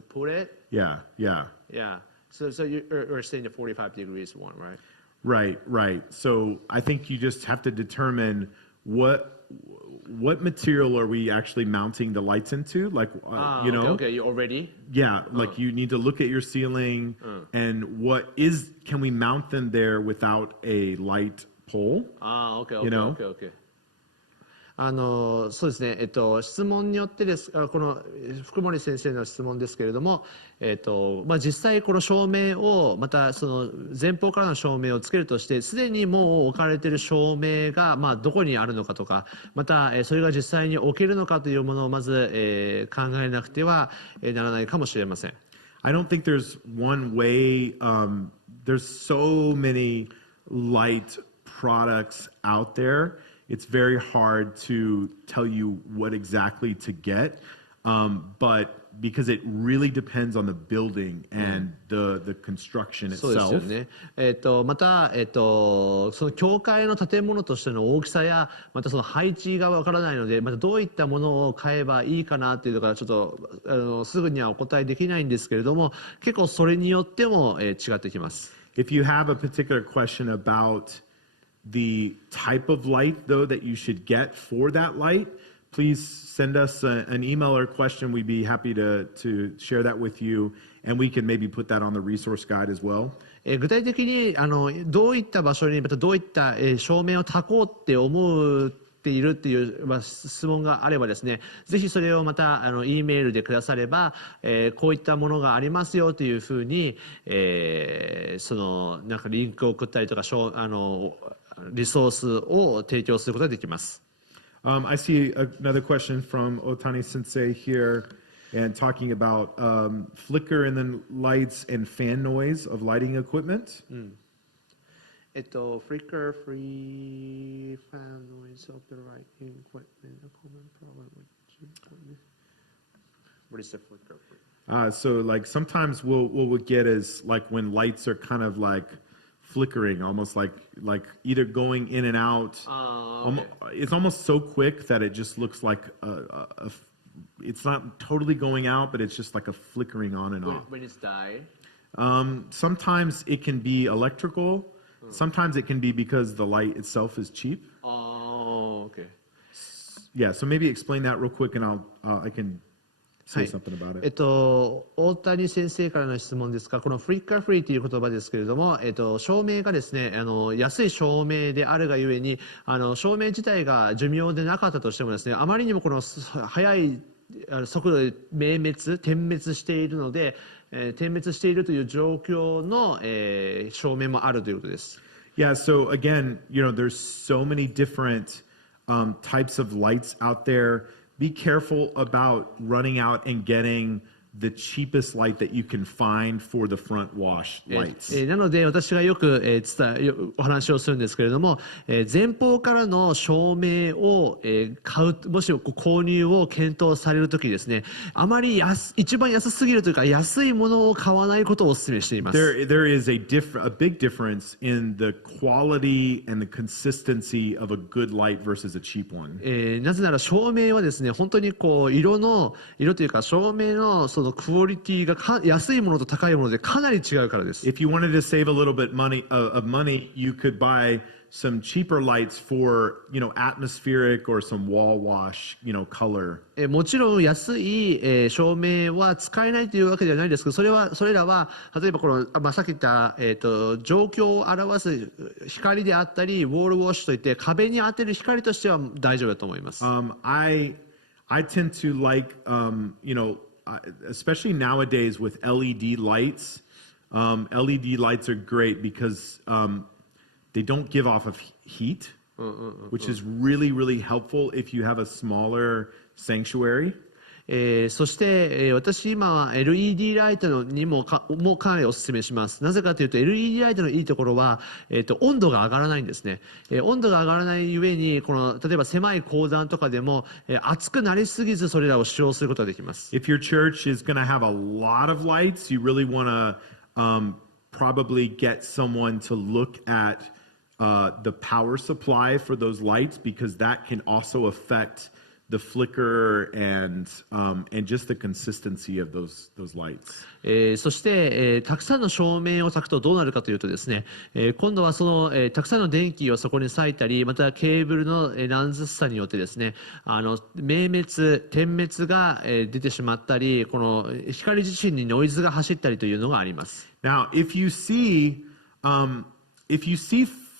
put it. Yeah, yeah. Yeah. So you're saying the 45 degrees one, right? Right. So I think you just have to determine what material are we actually mounting the lights into, like you know. Okay, you already. Yeah, like you need to look at your ceiling and can we mount them there without a light pole? Okay. You know? Okay. そうですね、質問によってです、この福森先生の質問ですけれども、実際この照明をまたその前方からの照明をつけるとして、すでにもう置かれている照明がどこにあるのかとか、またそれが実際に置けるのかというものをまず考えなくてはならないかもしれません。I don't think there's one way. There's so many light products out there. It's very hard to tell you what exactly to get, but because it really depends on the building and the construction itself. そうですよね。また、その教会の建物としての大きさや、またその配置がわからないので、またどういったものを買えばいいかなっていうのからちょっとすぐにはお答えできないんですけれども、結構それによっても、違ってきます。If you have a particular question about the type of light, though, that you should get for that light, please send us an email or question. We'd be happy to share that with you, and we can maybe put that on the resource guide as well. 具体的にどういった場所にまたどういった照明を焚こうって思っているっていう質問があればですね、ぜひそれをまたEメールでくだされば、こういったものがありますよというふうに、そのなんかリンクを送ったりとかリソースを提供することができます。I see another question from Otani Sensei here, and talking about flicker and then lights and fan noise of lighting equipment. Flicker, free fan noise of the lighting equipment, a common problem with what is the flicker free? So like sometimes what we'll get is like when lights are kind of like flickering, almost like either going in and out. It's almost so quick that it just looks like it's not totally going out, but it's just like a flickering on and off. When it's die? Sometimes it can be electrical. Sometimes it can be because the light itself is cheap. Oh, okay. Yeah, so maybe explain that real quick, and I can say something about it. 大谷先生からの質問ですが、このフリッカーフリーという言葉ですけれども、照明がですね、安い照明であるがゆえに、照明自体が寿命でなかったとしてもですね、あまりにもこの速い速度で点滅しているので、点滅しているという状況の、照明もあるということです。Yeah, so again, there's so many different types of lights out there. Be careful about running out and getting the cheapest light that you can find for the front wash lights. なので私がよく、お話をするんですけれども、前方からの照明を、買う、もし購入を検討されるときですね、あまり一番安すぎるというか安いものを買わないことをお勧めしています。There is a big difference in the quality and the consistency of a good light versus a cheap one. なぜなら照明はですね、本当にこう色というか照明のそのクオリティが安いものと高いものでかなり違うからです。If you wanted to save a little bit of money, you could buy some cheaper lights for, atmospheric or some wall wash, color. もちろん安い、照明は使えないというわけではないですけど、それらは例えばこの、さっき言った、状況を表す光であったり、ウォールウォッシュといって壁に当てる光としては大丈夫だと思います。I tend to like, especially nowadays with LED lights. LED lights are great because they don't give off of heat, which is really, really helpful if you have a smaller sanctuary. そして、私今は LED ライトにもかなりお勧めします。なぜかというと LED ライトのいいところは、温度が上がらないんですね。温度が上がらないゆえに例えば狭い講談とかでも、熱くなりすぎずそれらを使用することができます。If your church is going to have a lot of lights, you really want to probably get someone to look at the power supply for those lights, because that can also affect the flicker and just the consistency of those lights. そして、たくさんの照明を焚くとどうなるかというとですね、今度はその、たくさんの電気をそこに割いたり、またケーブルの乱雑さによってですね、明滅、点滅が、出てしまったり、この光自身にノイズが走ったりというのがあります。Now, if you see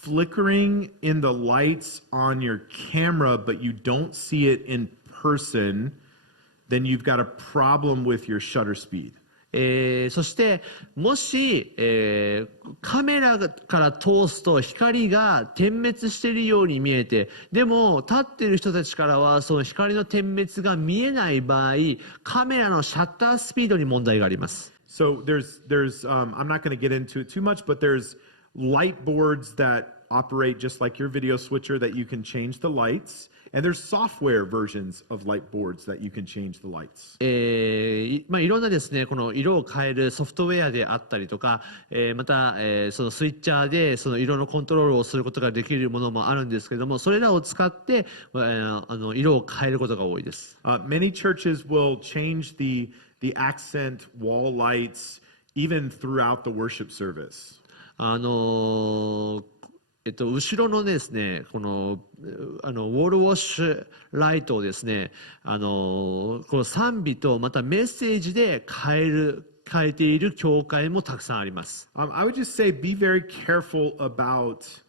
flickering in the lights on your camera, but you don't see it in person, then you've got a problem with your shutter speed. そしてもし、カメラから通すと光が点滅しているように見えて、でも立っている人たちからはその光の点滅が見えない場合、カメラのシャッタースピードに問題があります。So there's I'm not going to get into it too much, but there's light boards that operate just like your video switcher that you can change the lights, and there's software versions of light boards that you can change the lights. いろんなですね、この色を変えるソフトウェアであったりとか、また、そのスイッチャーでその色のコントロールをすることができるものもあるんですけども、それらを使って、色を変えることが多いです。Many churches will change the accent wall lights even throughout the worship service. 後ろのですね、このウォールウォッシュライトをですね、この賛美とまたメッセージで変えている教会もたくさんあります。I would just say be very careful about.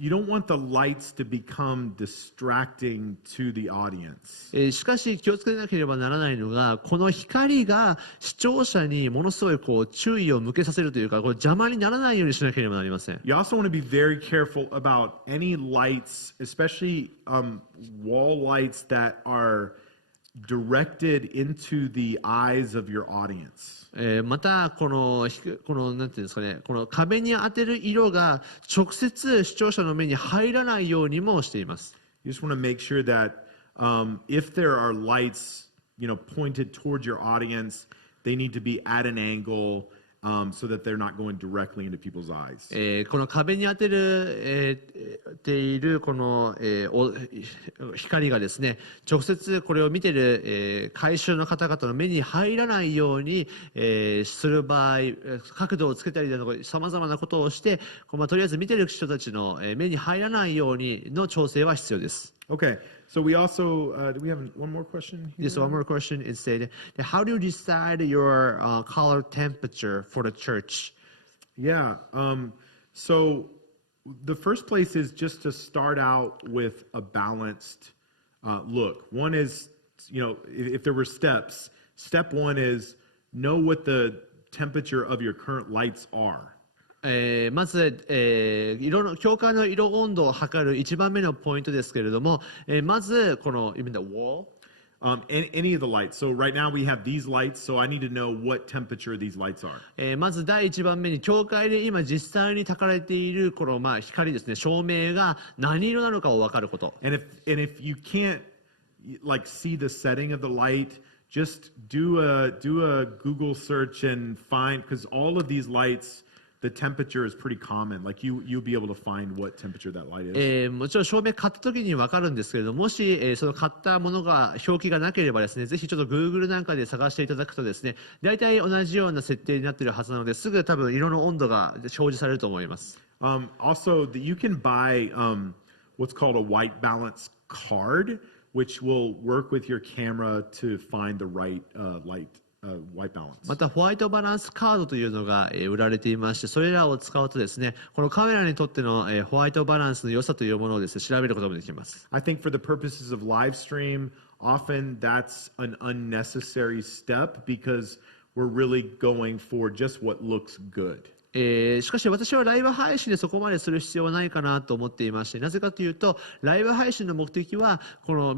You don't want the lights to become distracting to the audience. しかし気をつけなければならないのが、この光が視聴者にものすごいこう注意を向けさせるというか、これ邪魔にならないようにしなければなりません。You also want to be very careful about any lights, especially wall lights that are directed into the eyes of your audience. またこのなんていうんですかね、この壁に当てる色が直接視聴者の目に入らないようにもしています。You just want to make sure that if there are lights, pointed towards your audience, they need to be at an angle so that they're not going directly into people's eyes. この壁に当てる、ているこの、光がですね、直接これを見ている、回収の方々の目に入らないように、する場合、角度をつけたりだとかさまざまなことをして、とりあえず見ている人たちの、目に入らないようにの調整は必要です。Okay, so we also, do we have one more question here? Just one more question is said, how do you decide your color temperature for the church? Yeah, so the first place is just to start out with a balanced look. One is, if there were steps, step one is know what the temperature of your current lights are. まず、教会の色温度を測る一番目のポイントですけれども、まずこの even the wall, any of the lights. So right now we have these lights, so I need to know what temperature these lights are. まず第一番目に教会で今実際に焚かれているこの光ですね、照明が何色なのかを分かること。And if you can't like see the setting of the light, just do a Google search and find, because all of these lights, the temperature is pretty common. Like you'll be able to find what temperature that light is. もちろん照明買った時に分かるんですけれども、もし、その買ったものが表記がなければですね、ぜひちょっと Google なんかで探していただくとですね、大体同じような設定になっているはずなので、すぐ多分色の温度が表示されると思います。Also, you can buy what's called a white balance card, which will work with your camera to find the right light.white balance. またホワイトバランスカードというのが、売られていまして、それらを使うとですね、このカメラにとっての、ホワイトバランスの良さというものをですね、調べることもできます。I think for the purposes of live stream, often that's an unnecessary step because we're really going for just what looks good. しかし私はライブ配信でそこまでする必要はないかなと思っていまして、なぜかというとライブ配信の目的はこの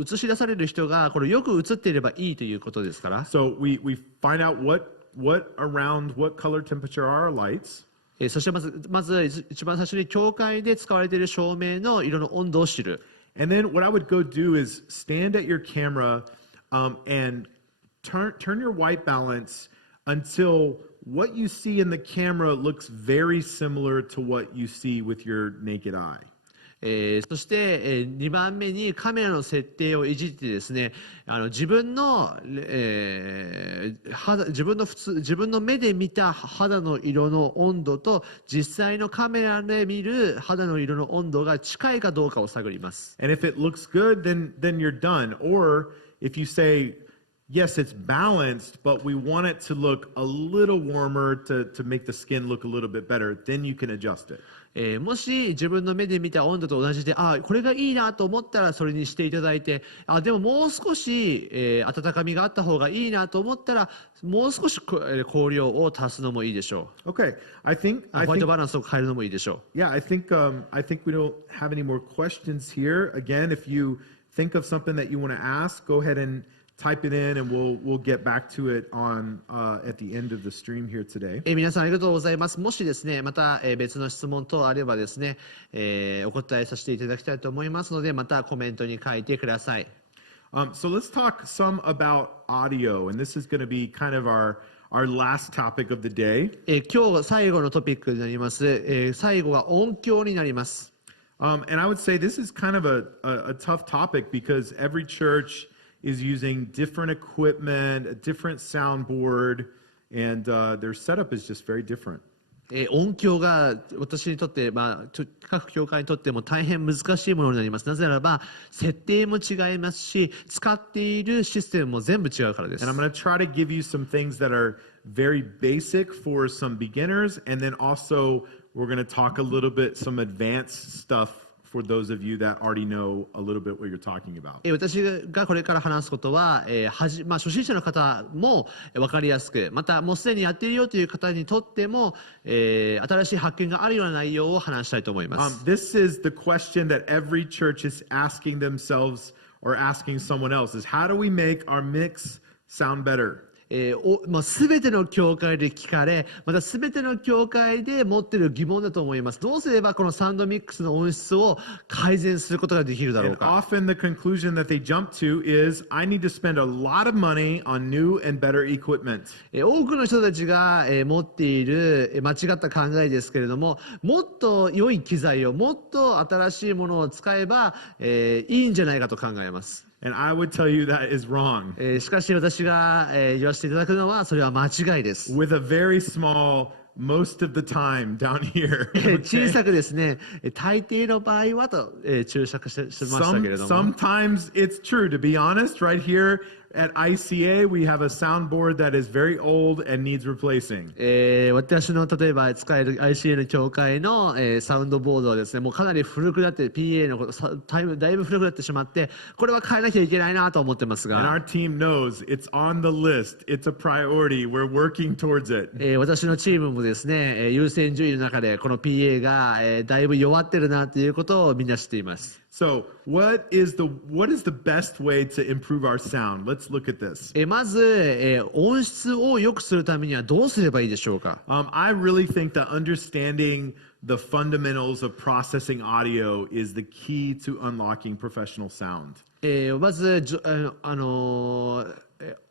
映し出される人がこれよく映っていればいいということですから。So we find out what around what color temperature are our lights. そしてまず一番最初に教会で使われている照明の色の温度を知る。And then what I would go do is stand at your camera and turn your white balance until what you see in the camera looks very similar to what you see with your naked eye. そして、2番目にカメラの設定をいじってですね、自分の目で見た肌の色の温度と実際のカメラで見る肌の色の温度が近いかどうかを探ります。And if it looks good, then you're done. Or if you say, yes, it's balanced, but we want it to look a little warmer to make the skin look a little bit better, then you can adjust it. もし自分の目で見た温度と同じで、これがいいなと思ったらそれにしていただいて、でももう少し、温かみがあった方がいいなと思ったらもう少し光量を足すのもいいでしょう。Okay, I think ホワイトバランスを変えるのもいいでしょう。Yeah, I think we don't have any more questions here. Again, if you think of something that you want to ask, go ahead and type it in, and we'll get back to it on at the end of the stream here today. 皆さんありがとうございます。もしですね、また、別の質問等あればですね、お答えさせていただきたいと思いますので、またコメントに書いてください。So let's talk some about audio, and this is going to be kind of our last topic of the day. 今日最後のトピックになります。最後は音響になります。And I would say this is kind of a tough topic because every church is using different equipment, a different soundboard, and their setup is just very different. 音響が私にとって、各教会にとっても大変難しいものになります。なぜならば設定も違いますし、使っているシステムも全部違うからです。And I'm going to try to give you some things that are very basic for some beginners, and then also we're going to talk a little bit some advanced stuff for those of you that already know a little bit what you're talking about. 私がこれから話すことは、初心者の方も分かりやすく、またもうすでにやっているよという方にとっても、新しい発見があるような内容を話したいと思います。This is the question that every church is asking themselves or asking someone else is, how do we make our mix sound better? 全ての教会で聞かれ、また全ての教会で持っている疑問だと思います。どうすればこのサウンドミックスの音質を改善することができるだろう And か。 often the conclusion that they jump to is, I need to spend a lot of money on new and better equipment. 多くの人たちが持っている間違った考えですけれども、もっと良い機材を、もっと新しいものを使えばいいんじゃないかと考えます。 And I would tell you that is wrong. しかし私が言わせていただくのは、それは間違いです。 With a very small, most of the time down here. 小さくですね、大抵の場合はと注釈しましたけれども、 Sometimes it's true, to be honest. Right here at ICA, we have a soundboard that is very old and needs replacing. 私の例えば使える ICA の教会の、サウンドボードはですね、もうかなり古くなって PA のだいぶ古くなってしまって、これは変えなきゃいけないなと思ってます And が、 our team knows it's on the list. It's a priority. We're working towards it. 私のチームもですね、優先順位の中でこの PA が、だいぶ弱ってるなということをみんな知っています。 So, what is the best way to improve our sound? Let's look at this. まず、音質を良くするためにはどうすればいいでしょうか。 I really think that understanding the fundamentals of processing audio is the key to unlocking professional sound. まず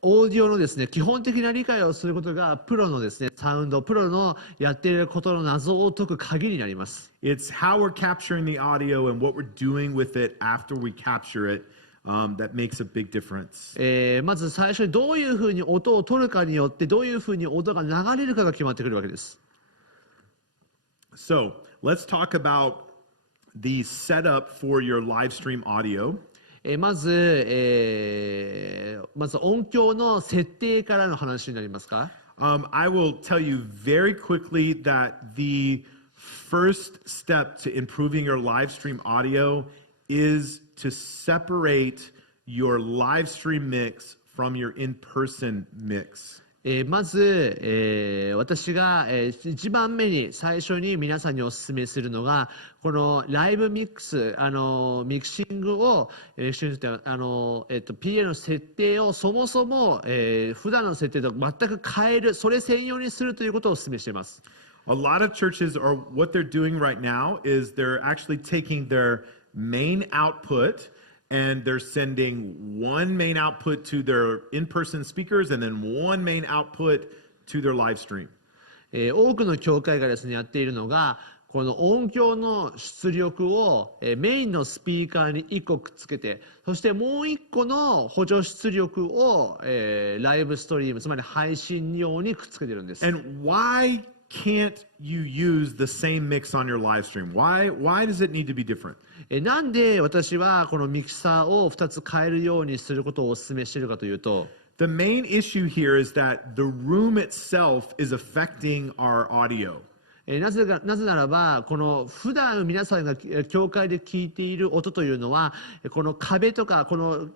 オーディオのですね、基本的な理解をすることがプロのですね、サウンド、プロのやっていることの謎を解く鍵になります。 It's how we're capturing the audio and what we're doing with it after we capture it that makes a big difference. まず最初にどういうふうに音を取るかによって、どういうふうに音が流れるかが決まってくるわけです。 So, let's talk about the setup for your live stream audio. まず音響の設定からの話になりますか。 I will tell you very quickly that the first step to improving your live stream audio is to separate your live stream mix from your in-person mix. まず、私が、一番目に最初に皆さんにお勧めするのが、このライブミックス、ミキシングを、PA の設定をそもそも、普段の設定と全く変える、それ専用にするということをお勧めしています。 A lot of churches are what they're doing right now is they're actually taking their main output and they're sending one main output to their in-person speakers and then one main output to their live stream. 多くの教会がですね、やっているのが、この音響の出力をメインのスピーカーに1個くっつけて、そしてもう1個の補助出力をライブストリーム、つまり配信用にくっつけてるんです。 And why can't you use the same mix on your live stream? Why does it need to be different? なんで私はこのミキサーを2つ変えるようにすることをお勧めしているかというと、 The main issue here is that the room itself is affecting our audio. なぜならば、この普段皆さんが教会で聞いている音というのは、この壁とかこの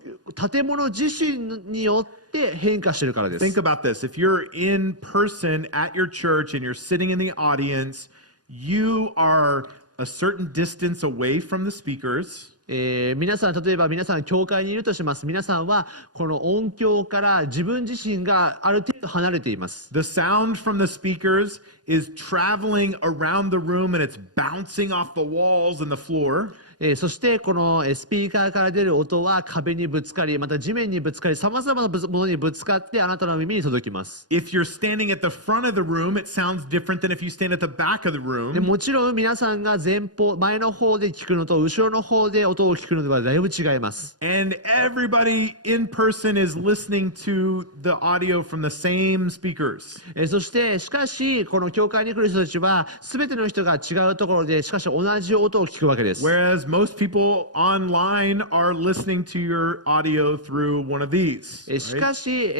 建物自身によって変化しているからです。 Think about this. If you're in person at your church and you're sitting in the audience, you are a certain distance away from the speakers. 皆さん、例えば皆さん教会にいるとします。皆さんはこの音響から自分自身がある程度離れています。 The sound from the speakers is traveling around the room and it's bouncing off the walls and the floor. そしてこのスピーカーから出る音は壁にぶつかり、また地面にぶつかり、さまざまなものにぶつかってあなたの耳に届きます。 If you're standing at the front of the room, it sounds different than if you stand at the back of the で room. もちろん皆さんが前の方で聞くのと後ろの方で音を聞くのではだいぶ違います。 And everybody in person is listening to the audio from the same speakers. そしてしかしこの教会に来る人たちは全ての人が違うところでしかし同じ音を聞くわけです。 Whereas most people online are listening to your audio through one of these. しかし、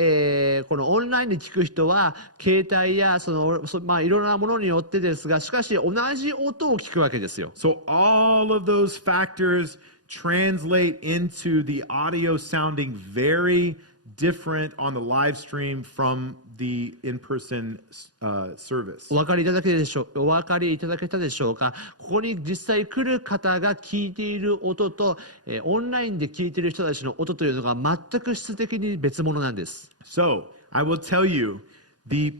このオンラインで聞く人は携帯やいろんなものによってですが、しかし同じ音を聞くわけですよ。 So all of those factors translate into the audio sounding very different on the live stream from the in-person service. お分かりいただけたでしょうか。ここに実際来る方が聞いている音と、オンラインで聞いている人たちの音というのが全く質的に別物なんです。 So I will tell you, the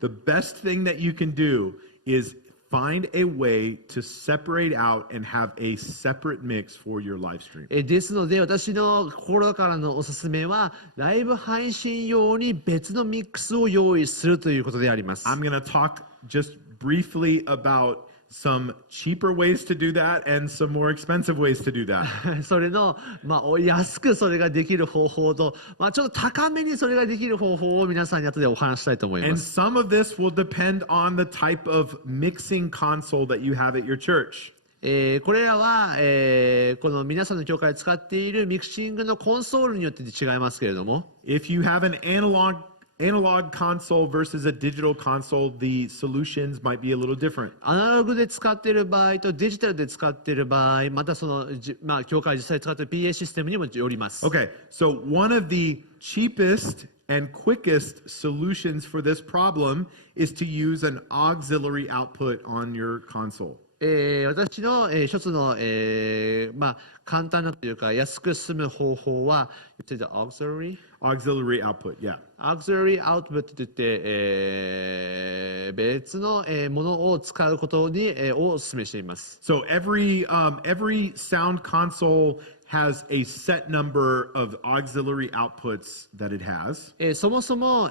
the best thing that you can do is find a way to separate out and have a separate mix for your live stream. ですので、私の心からのおすすめは、ライブ配信用に別のミックスを用意するということであります。I'm going to talk just briefly about some cheaper ways to do that and some more expensive ways to do that. それの、安くそれができる方法と、ちょっと高めにそれができる方法を皆さんに後でお話したいと思いま And す。some of this will depend on the type of mixing console that you have at your church. これらは、この皆さんの教会で使っているミクシングのコンソールによって違いますけれども、If you have an analog console versus a digital console, the solutions might be a little different. アナログで使っている場合とデジタルで使っている場合、またその、教会実際使っている PA システムにもよります。Okay, so one of the cheapest and quickest solutions for this problem is to use an auxiliary output on your console. 私の、一つの、簡単なというか安く済む方法は、auxiliary output, yeah. auxiliary output といって、別の、ものを使うことに、をお勧めしています。So every sound console has a set number of auxiliary outputs that it has. そもそも、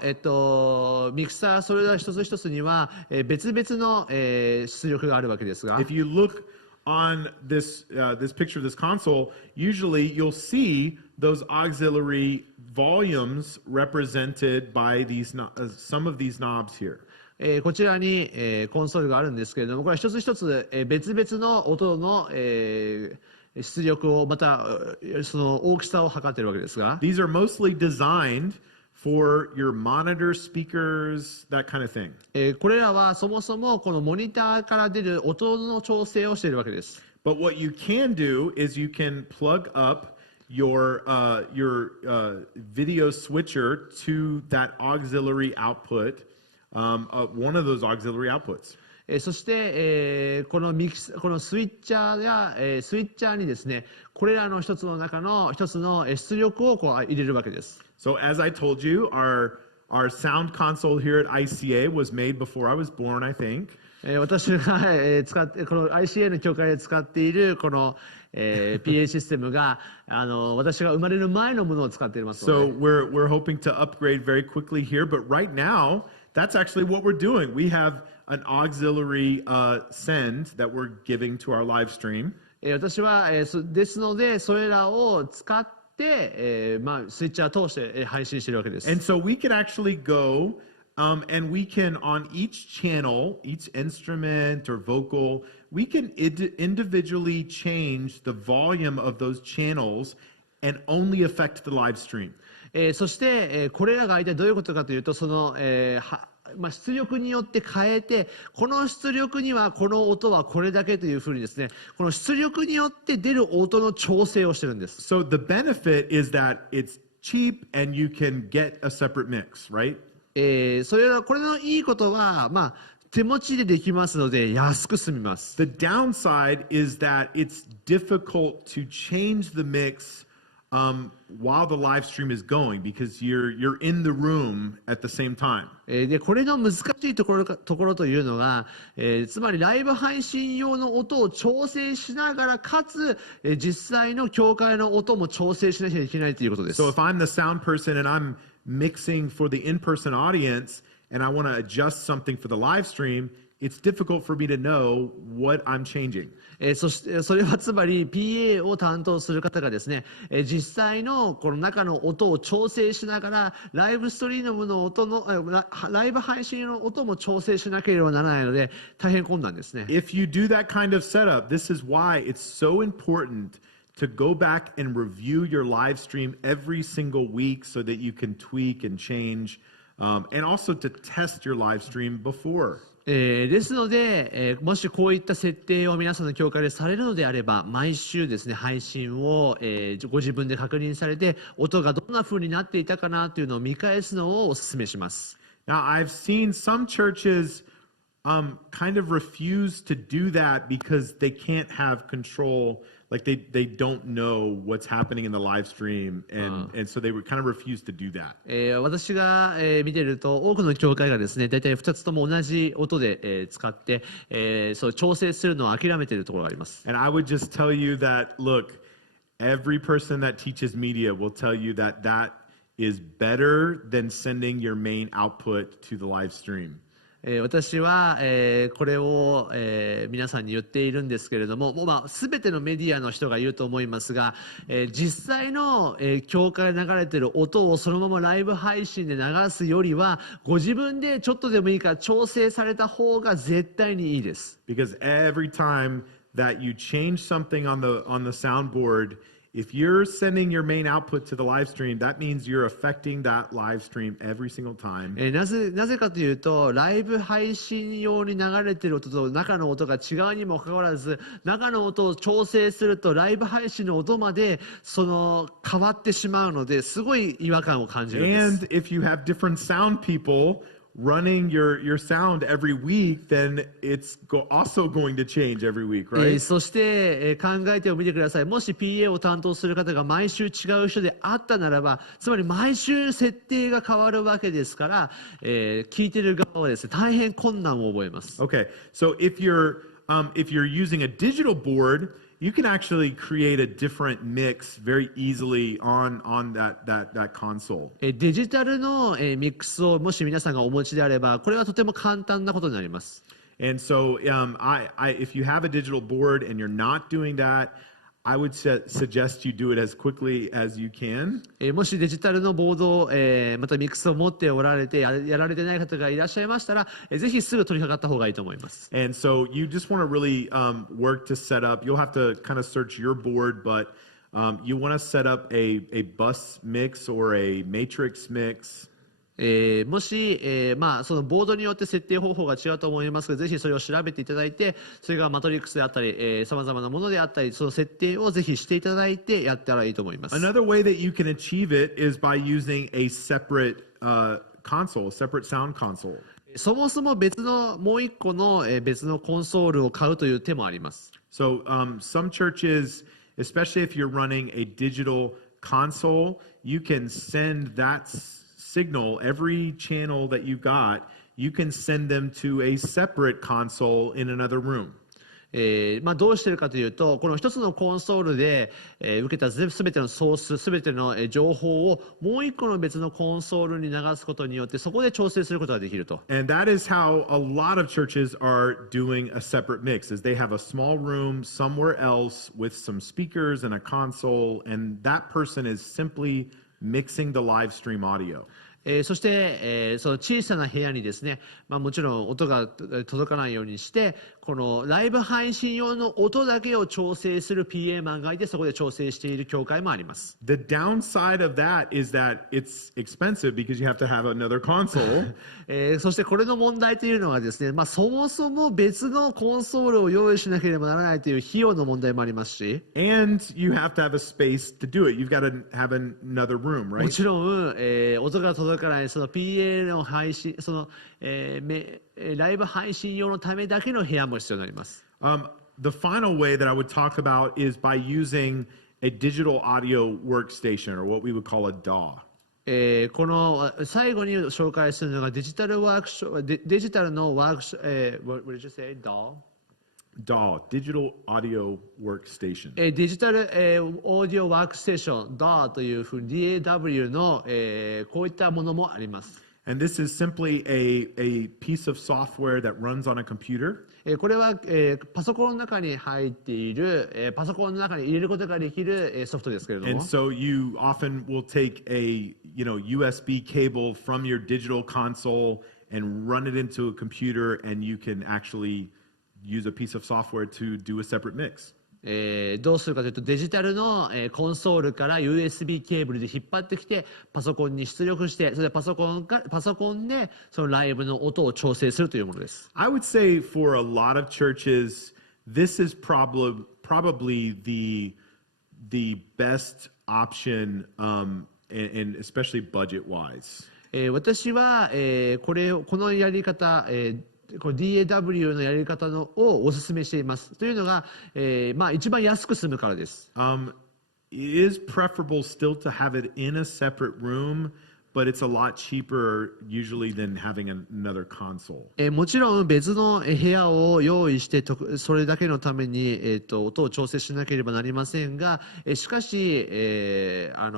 ミキサーそれら一つ一つには、別々の、出力があるわけですが、 If you look on this picture of this console, usually you'll see those auxiliary volumes represented by some of these knobs here. こちらに、コンソールがあるんですけれども、これは一つ一つ、別々の音の、出力をまたその大きさを測っているわけですが、 These are mostly designed for your monitor speakers, that kind of thing. これらはそもそもこのモニターから出る音の調整をしているわけです。But what you can do is you can plug up your video switcher to that auxiliary output, one of those auxiliary outputs. そして、このスイッチャーや、スイッチャーにですね、これらの一つの中の一つの出力をこう入れるわけです。So as I told you, our sound console here at ICA was made before I was born, I think. 私が、使ってこの ICA の教会で使っているこの、PA システムが私が生まれる前のものを使っていますので。So we're hoping to upgrade very quickly here, but right now that's actually what we're doing. We have an auxiliary send that we're giving to our live stream. 私は、ですのでそれらを使って、スイッチャーを通して、配信しているわけです。And so we can actually go and we can on each channel, each instrument or vocal, we can individually change the volume of those channels and only affect the live stream. そして、これらが一体どういうことかというと、その、出力によって変えて、この出力にはこの音はこれだけというふうにですね、この出力によって出る音の調整をしてるんです。So the benefit is that it's cheap and you can get a separate mix, right? これのいいことは、手持ちでできますので安く済みます。The downside is that it's difficult to change the mix while the live stream is going because you're in the room at the same time. でこれの難しいところというのが、つまりライブ配信用の音を調整しながらかつ、実際の教会の音も調整しなきゃいけないということです。So if I'm the sound person and I'm mixing for the in-person audience and I want to adjust something for the live stream, it's difficult for me to know what I'm changing. そしてそれはつまり PA を担当する方がですね、実際のこの中の音を調整しながらライブストリームの音のライブ配信の音も調整しなければならないので大変困難ですね。If you do that kind of setup, this is why it's so important to go back and review your live stream every single week so that you can tweak and change, and also to test your live stream before. ですので、もしこういった設定を皆さんの教会でされるのであれば毎週ですね配信を、ご自分で確認されて音がどんな風になっていたかなというのを見返すのをお勧めします。Now I've seen some churches kind of refuse to do that because they can't have control. Like they don't know what's happening in the live stream, and so they would kind of refuse to do that. 私が、見ていると多くの教会がですね、大体2つとも同じ音で、使って、そう調整するのを諦めているところがあります。And I would just tell you that, look, every person that teaches media will tell you that that is better than sending your main output to the live stream. 私は、これを、皆さんに言っているんですけれども、全てのメディアの人が言うと思いますが、実際の、教会で流れている音をそのままライブ配信で流すよりは、ご自分でちょっとでもいいから調整された方が絶対にいいです。Because every time that you change something on the soundboard, if you're sending your main output to the live stream, that means you're affecting that live stream every single time. なぜかというと、ライブ配信用に流れている音と中の音が違うにもかかわらず、中の音を調整するとライブ配信の音まで変わってしまうので、すごい違和感を感じるんです。And if you have different sound people running your sound every week, then it's also going to change every week, right? そして、考えてみてください。もし PA を担当する方が毎週違う人であったならば、つまり毎週設定が変わるわけですから、聞いている側はですね、大変困難を覚えます。Okay, so if you're using a digital board, you can actually create a different mix very easily on that console. デジタルのミックスをもし皆さんがお持ちであれば、これはとても簡単なことになります。And so, if you have a digital board and you're not doing that, I would suggest you do it as quickly as you can. もしデジタルのボードを、またミックスを持っておられてやられてない方がいらっしゃいましたら、ぜひすぐ取り掛かった方がいいと思います。And so you just want to really work to set up. You'll have to kind of search your board, but you want to set up a bus mix or a matrix mix. もし、そのボードによって設定方法が違うと思いますが、ぜひそれを調べていただいて、それがマトリックスであったり、さまざまなものであったり、その設定をぜひしていただいてやったらいいと思います。Another way that you can achieve it is by using a separate console, separate sound console. そもそももう一個の、別のコンソールを買うという手もあります。So some churches, especially if you're running a digital console, you can send that signal, every channel that you got, you can send them to a separate console in another room. どうしてるかというと、この一つのコンソールで、受けたすべてのソース、すべての、情報をもう一個の別のコンソールに流すことによって、そこで調整することができると。And that is how a lot of churches are doing a separate mix, is they have a small room somewhere else with some speakers and a console, and that person is simply mixing the live stream audio. そして、その小さな部屋にですね、もちろん音が届かないようにして、このライブ配信用の音だけを調整する PA マンがいて、そこで調整している教会もあります。The downside of that is that it's expensive because you have to have another console. そしてこれの問題というのはですね、そもそも別のコンソールを用意しなければならないという費用の問題もありますし、And you have to have a space to do it. You've got to have another room, も right? ちろん、音が届かないその PA の配信、ライブ配信用のためだけの部屋も必要になります。The final way that I would talk about is by using a digital audio workstation, or what we would call a DAW. この最後に紹介するのがデジタルのワークショップ、what did you say? DAW, Digital Audio Workstation. デジタル、オーディオワークステーション DAW というふうに DAW の、こういったものもあります。And this is simply a piece of software that runs on a computer. これは、パソコンの中に入っている、パソコンの中に入れることができる、ソフトですけれども。And so you often will take a USB cable from your digital console and run it into a computer, and you can actually use a piece of software to do a separate mix. どうするかというと、デジタルの、コンソールから USB ケーブルで引っ張ってきてパソコンに出力して、それでパソコンでそのライブの音を調整するというものです。I would say for a lot of churches, this is probably the best option, and especially budget-wise. 私は、このやり方、この DAW のやり方をお勧めしています。というのが、一番安く済むからです。It is preferable still to have it in a separate room, but it's a lot cheaper usually than having another console. もちろん別の部屋を用意してそれだけのために、音を調整しなければなりませんが、しかし、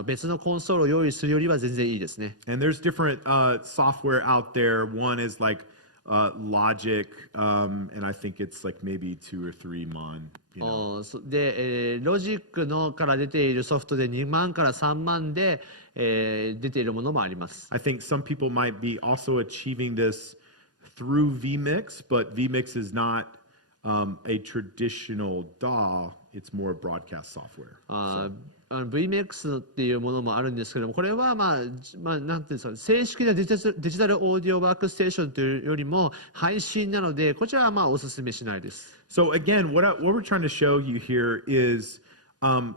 別のコンソールを用意するよりは全然いいですね。And there's different software out there. One is like Logic, and I think it's like maybe 2 or 3 mon. で、ロジックのから出ているソフトで2万から3万で、出ているものもあります。I think some people might be also achieving this through vMix, but vMix is not a traditional DAW. It's more broadcast software. VMX っていうものもあるんですけども、これはなんていうんですか、正式なデジタルオーディオワークステーションというよりも配信なので、こちらはお勧めしないです。So again, what we're trying to show you here is some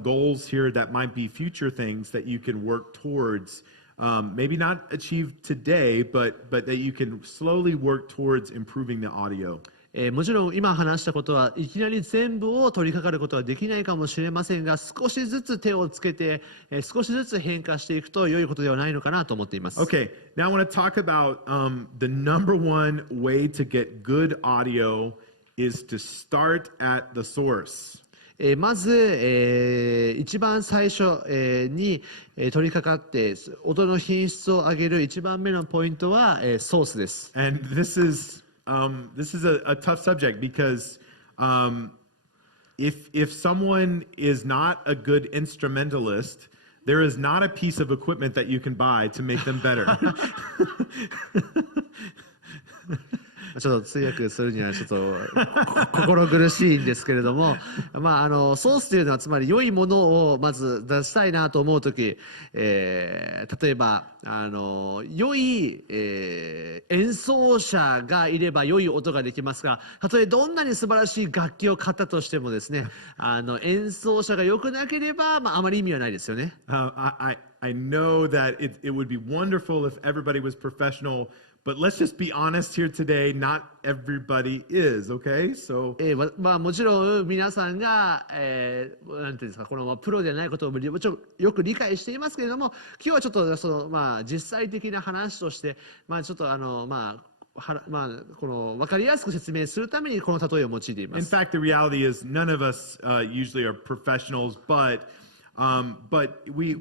goals here that might be future things that you can work towards. Maybe not achieve today, but that you can slowly work towards improving the audio. もちろん今話したことはいきなり全部を取り掛かることはできないかもしれませんが、少しずつ手をつけて、少しずつ変化していくと良いことではないのかなと思っています。Okay, now I want to talk about the number one way to get good audio is to start at the source. まず、一番最初、に、取り掛かって音の品質を上げる一番目のポイントは、ソースです。And this is a tough subject because if someone is not a good instrumentalist, there is not a piece of equipment that you can buy to make them better. ちょっと通訳するにはちょっと心苦しいんですけれども、ソースというのはつまり良いものをまず出したいなと思うとき、例えば良い、演奏者がいれば良い音ができますが、たとえどんなに素晴らしい楽器を買ったとしてもですね、演奏者が良くなければ、あまり意味はないですよね。I know that it would be wonderful if everybody was professional. But let's just be honest here today, not everybody is, okay? So もちろん皆さんが、なんていうんですか、このプロでないことをもちろんよく理解していますけれども、今日はちょっと実際的な話として、ちょっとこの分かりやすく説明するためにこの例えを用いています。In fact, the reality is none of us usually are professionals, but if we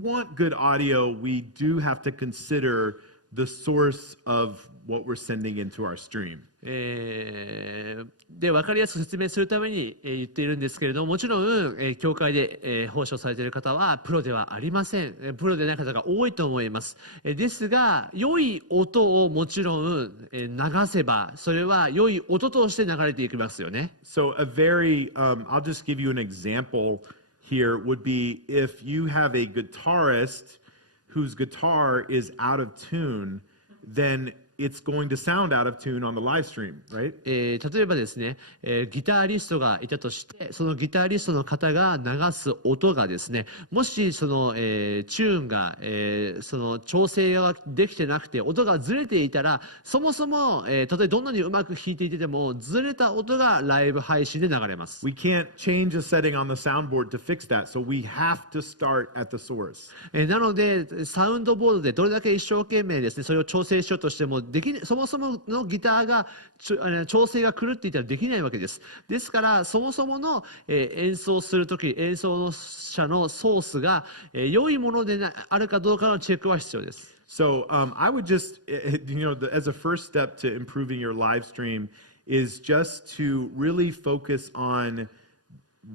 want good audio, we do have to consider the source of what we're sending into our stream. で分かりやすく説明するために、言っているんですけれども、もちろん、教会で、奉仕されている方はプロではありません。プロでない方が多いと思います。ですが良い音をもちろん、流せばそれは良い音として流れていきますよね。So I'll just give you an example here would be if you have a guitarist whose guitar is out of tune, then it's going to sound out of tune on the live stream, right? 例えばですね、ギタリストがいたとして、そのギタリストの方が流す音がですね、もしその、チューンが、その調整ができてなくて音がずれていたら、そもそも、たとえどんなにうまく弾いていてもずれた音がライブ配信で流れます。We can't change a setting on the soundboard to fix that, so we have to start at the source. なのでサウンドボードでどれだけ一生懸命ですね、それを調整しようとしてもそもそものギターが調整が狂っていたらできないわけです。ですからそもそもの、演奏するとき演奏者のソースが、良いものであるかどうかのチェックは必要です。So I would just, as a first step to improving your live stream is just to really focus on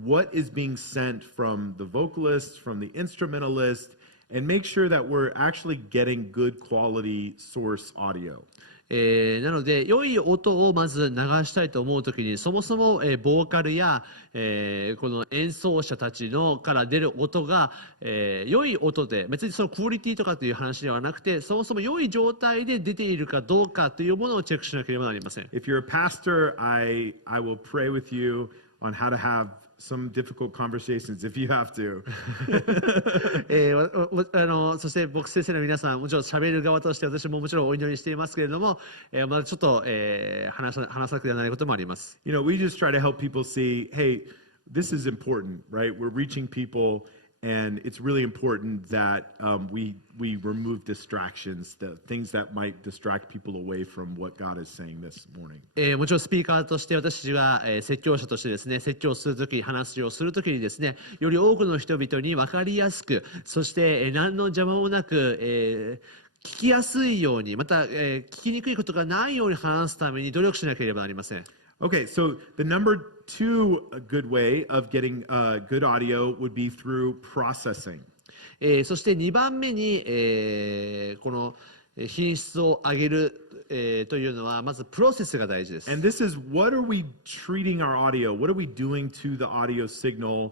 what is being sent from the vocalist, from the instrumentalist, and make sure that we're actually getting good quality source audio. なので良い音をまず流したいと思うときに、そもそも、ボーカルや、この演奏者たちのから出る音が、良い音で、別にそのクオリティとかという話ではなくて、そもそも良い状態で出ているかどうかというものをチェックしなければなりません。If you're a pastor, I will pray with you on how to have some difficult conversations if you have to. そして牧師先生の皆さん、もちろん喋る側として私ももちろんお祈りしていますけれども、まだちょっと、話さなくてはならないこともあります。You know, we just try to help people see, hey, this is important, right? We're reaching people, and it's really important that we remove distractions, the things that might distract people away from what God is saying this morning. もちろんスピーカーとして私は、説教者としてですね、説教するとき、話をするときにですね、より多くの人々に分かりやすく、そして、何の邪魔もなく、聞きやすいように、また、聞きにくいことがないように話すために努力しなければなりません。Okay, so the number two good way of getting good audio would be through processing. そして2番目に、この品質を上げる、というのはまずプロセスが大事です。And this is what are we treating our audio? What are we doing to the audio signal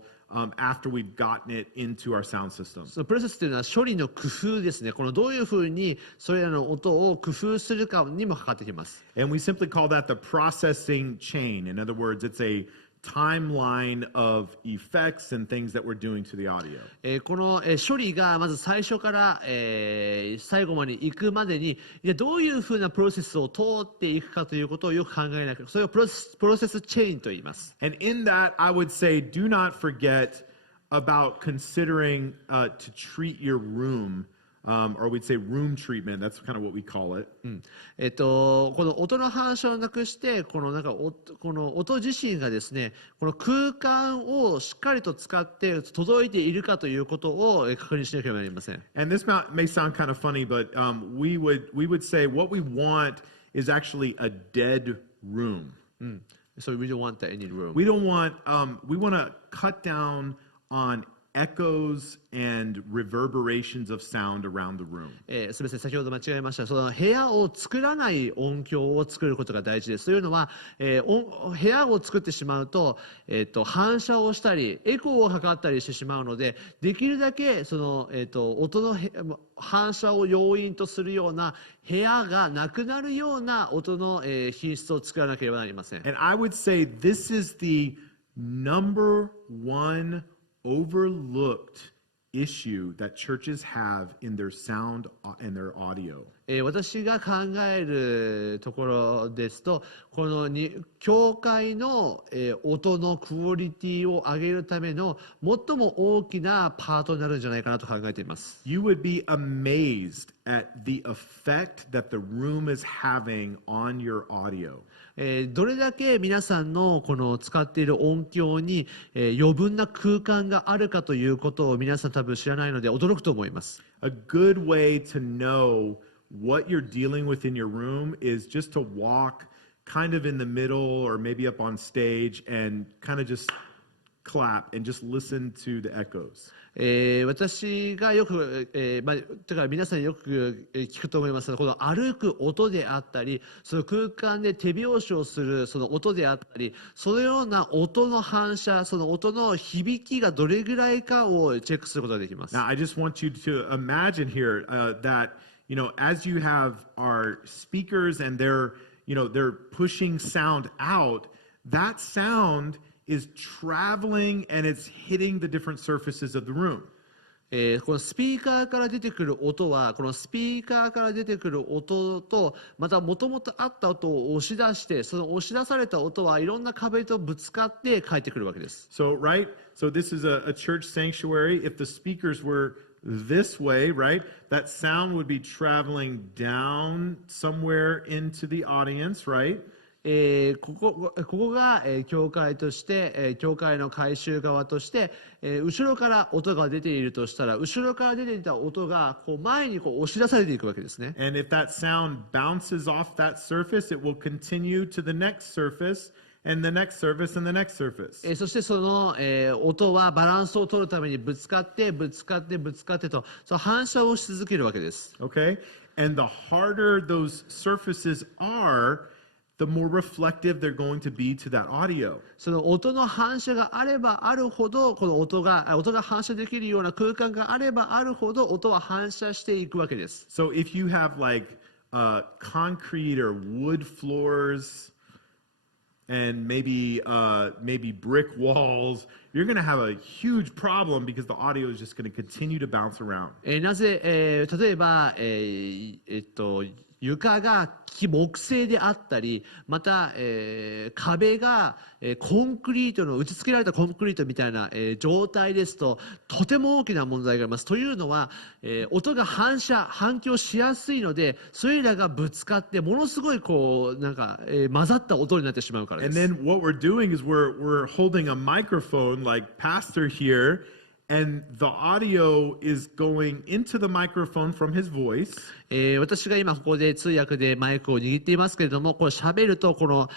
after we've gotten it into our sound system? そのプロセスというのは処理の工夫ですね。このどういうふうにそれらの音を工夫するかにもかかってきます。And we simply call that the processing chain. In other words, it's a timeline of effects and things that we're doing to the audio. この処理がまず最初から、最後まで行くまでにどういうふうなプロセスを通っていくかということをよく考えなきゃ、それをプロセスチェーンと言います。And in that, I would say, do not forget about considering to treat your room, or we'd say room treatment. That's kind of what we call it. この音の反射をなくして、この音自身がですね、この空間をしっかりと使って届いているかということを確認しなければなりません。And this may sound kind of funny, but we would say what we want is actually a dead room. So we don't want that any room. We don't want. We want to cut down on echoes and reverberations of sound around the room. すみません、先ほど間違えました。その部屋を作らない音響を作ることが大事です。というのは、部屋を作ってしまうと、反射をしたりエコーをかかったりしてしまうので、できるだけその、音の反射を要因とするような部屋がなくなるような音の、品質を作らなければなりません。And I would say this is the number one overlooked issue that churches have in their sound and their audio. 私が考えるところですと、この教会の、音のクオリティを上げるための最も大きなパートになるんじゃないかなと考えています。You would be amazed at the effect that the room is having on your audio. どれだけ皆さんのこの使っている音響に、余分な空間があるかということを皆さん多分知らないので驚くと思います。A good way to know what you're dealing with in your room is just to walk kind of in the middle or maybe up on stage and kind of just clap and just listen to the echoes. 私がよく、だから皆さんよく聞くと思いますが、この歩く音であったり、その空間で手拍子をするその音であったり、そのような音の反射、その音の響きがどれぐらいかをチェックすることができます。Now, I just want you to imagine here that, you know, as you have our speakers and they're pushing sound out, that sound is traveling and it's hitting the different surfaces of the room. このスピーカーから出てくる音は、このスピーカーから出てくる音と、またもともとあった音を押し出して、その押し出された音はいろんな壁とぶつかって帰ってくるわけです。So, right? So this is a church sanctuary. If the speakers were this way, right, that sound would be traveling down somewhere into the audience, right? ここが、教会として、教会の改修側として、後ろから音が出ているとしたら、後ろから出ていた音がこう前にこう押し出されていくわけですね。And if that sound bounces off that surface, it will continue to the next surface and the next surface and the next surface. そしてその、音はバランスを取るためにぶつかってと、その反射をし続けるわけです。Okay? And the harder those surfaces are, the more reflective they're going to be to that audio. その音の反射があればあるほど、この音が反射できるような空間があればあるほど、音は反射していくわけです。So if you have like concrete or wood floors and maybe brick walls, you're going to have a huge problem because the audio is just going to continue to bounce around. なぜ、例えば、床が木製であったり、また、壁が、コンクリートの打ち付けられたコンクリートみたいな、状態ですととても大きな問題があります。というのは、音が反響しやすいので、それらがぶつかってものすごいこうなんか、混ざった音になってしまうからで And す。 then what we're doing is we're holding a microphone like Pastor here, and the audio is going into the microphone from his voice. 私が今ここで通訳でマイクを握っていますけれども、これ喋るとこの、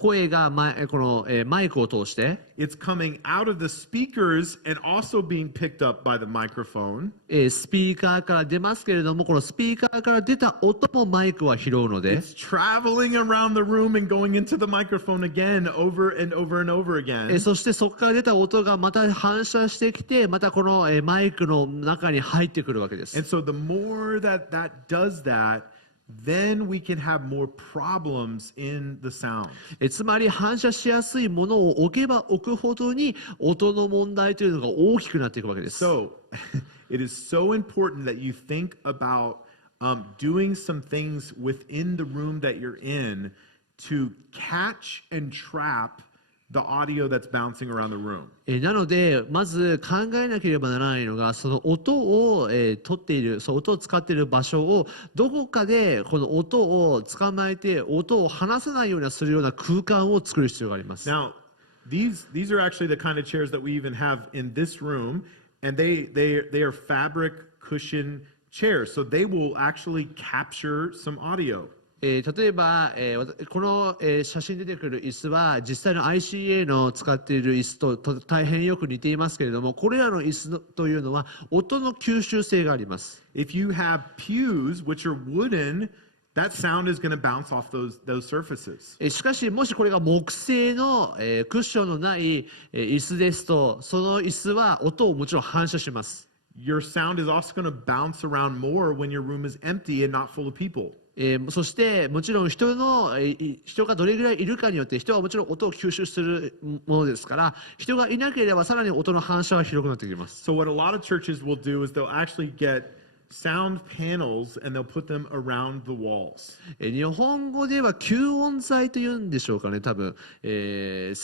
声がこの、マイクを通して、It's coming out of the speakers and also being picked up by the microphone. スピーカーから出ますけれども、このスピーカーから出た音もマイクは拾うので、 It's traveling around the room and going into the microphone again over and over and over again. そしてそこから出た音がまた反射してきて、またこの、マイクの中に入ってくるわけです。 And so the more that does that, then we can have more problems in the sound. つまり反射しやすいものを置けば置くほどに音の問題というのが大きくなっていくわけです。 So it is so important that you think about doing some things within the room that you're in to catch and trap the audio that's bouncing around the room. なのでまず考えなければならないのが、その音を、取っている、その音を使っている場所をどこかでこの音を捕まえて音を離さないようにするような空間を作る必要があります。 Now, these are actually the kind of chairs that we even have in this room, and they are fabric cushion chairs, so they will actually capture some audio. 例えば、この、写真に出てくる椅子は実際の ICA の使っている椅子と大変よく似ていますけれども、これらの椅子というのは音の吸収性があります。 If you have pews, which are wooden, that sound is going to bounce off those surfaces. しかしもしこれが木製の、クッションのない、椅子ですと、その椅子は音をもちろん反射します。 Your sound is also going to bounce around more when your room is empty and not full of people. そしてもちろん人がどれぐらいいるかによって、人はもちろん音を吸収するものですから、人がいなければさらに音の反射が広くなってきます。 So what a lot of churches will do is they'll actually get sound panels and they'll put them around the walls. 日本語では吸音材というんでしょうかね、多分、英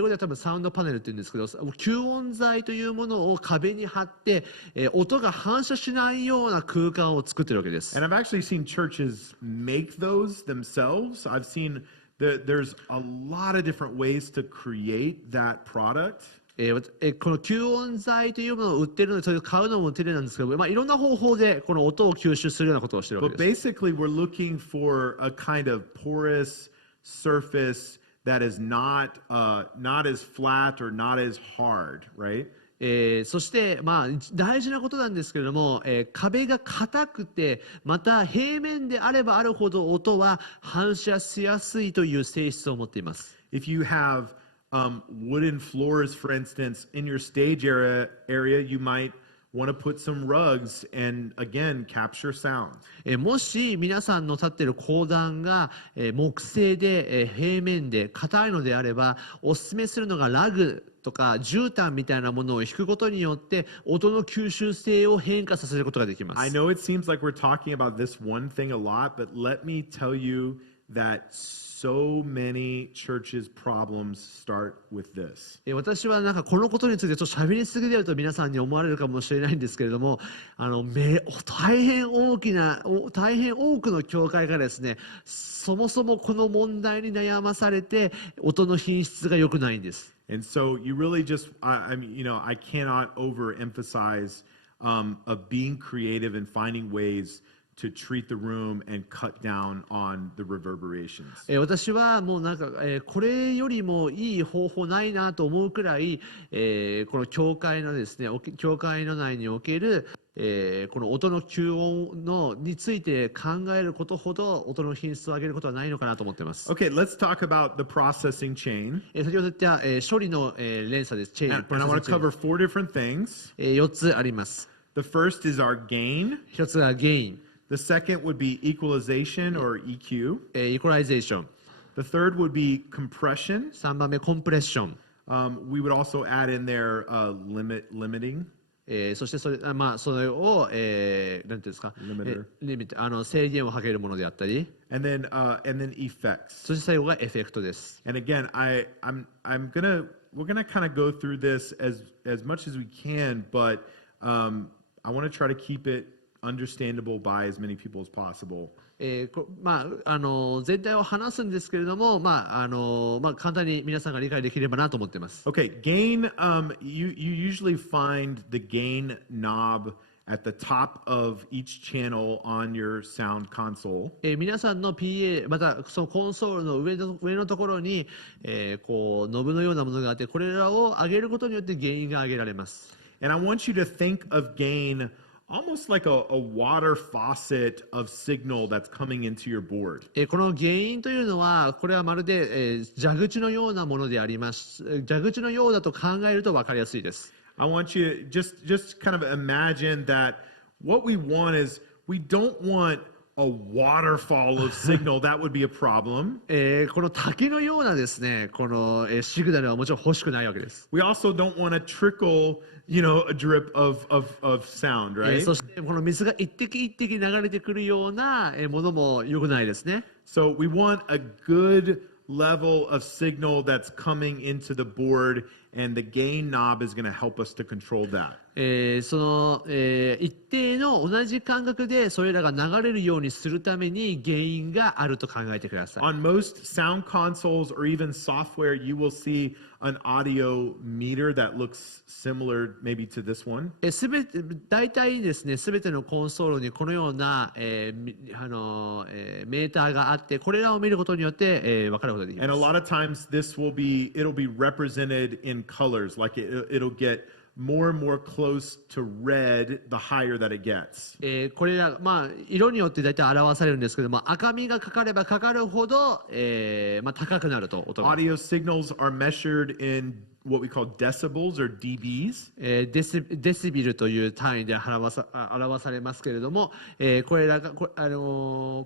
語では多分サウンドパネルって言うんですけど、吸音材というものを壁に貼って、音が反射しないような空間を作ってるわけです。 And I've actually seen churches make those themselves. I've seen there's a lot of different ways to create that product. この吸音材というものを売ってるので、それを買うのも手なんですけど、いろんな方法でこの音を吸収するようなことをしているわ But けです。 basically, we're looking for a kind of porous surface that is not as flat or not as hard, right? そして、大事なことなんですけれども、壁が硬くて、また平面であればあるほど音は反射しやすいという性質を持っています。 If you have wooden floors, for instance, in your stage area, you might want to put some rugs and again capture sound. もし皆さんの立っている講談が、木製で、平面で硬いのであれば、おすすめするのがラグとか絨毯みたいなものを引くことによって音の吸収性を変化させることができます。 I know it seems like we're talking about this one thing a lot, but let me tell you that so many churches' problems start with this. 私はなんかこのことについてちょっと喋りすぎてると皆さんに思われるかもしれないんですけれども、大変多くの教会がですね、そもそもこの問題に悩まされて音の品質が良くないんです。 And so you really just, I cannot overemphasize of being creative and finding ways to treat the room and cut down on the reverberations. 私はもうなんか、これよりもいい方法ないなと思うくらい、この教会のですね、教会の内における、この音の吸音について考えることほど音の品質を上げることはないのかなと思っています。 Okay, let's talk about the processing chain. 先ほど言った、処理の、連鎖です。チェーン、 And I want to cover 4 different things. 4つあります。The first is our gain. 1つがゲイン、The second would be equalization or EQ. イコライゼーション。The third would be compression. 3番目コンプレッション、 We would also add in there limiting. そしてそれ、それを、なんていうんですか、リミット、制限をかけるものであったり、And then effects. そして最後がエフェクトです。And again, we're gonna kind of go through this as much as we can, but I want to try to keep it understandable by as many people as possible. 全体を話すんですけれども、簡単に皆さんが理解できればなと思っています。Okay, gain. You usually find the gain knob at the top of each channel on your sound console. 皆さんの PA またそのコンソールの上のところに、こうノブのようなものがあって、これらを上げることによって原因が上げられます。And I want you to think of gain almost like a water faucet of signal that's coming into your board. この原因というのは、これはまるで、蛇口のようなものであります。蛇口のようだと考えると分かりやすいです。I want you to just kind of imagine that what we want is we don't want a waterfall of signal. That would be a problem. この滝のようなですね、この、シグナルはもちろん欲しくないわけです。We also don't want a trickle, a drip of sound, right? そしてこの水が一滴一滴流れてくるようなものも良くないですね。So we want a good level of signal that's coming into the board, and the gain knob is going to help us to control that. その、一定の同じ感覚でそれらが流れるようにするために原因があると考えてください。On most sound consoles or even software, you will see an audio meter that looks similar maybe to this one. 大体ですね、すべてのコンソールにこのような、メーターがあって、これらを見ることによって、分かることができます。And a lot of times it'll be represented in colors, like it'll get more and more close to red the higher that it gets. これら、色によって大体表されるんですけども、赤みがかかればかかるほど、高くなると音が。Audio signals are measured in what we call decibels or dBs. デシビルという単位で表されますけれども、これらの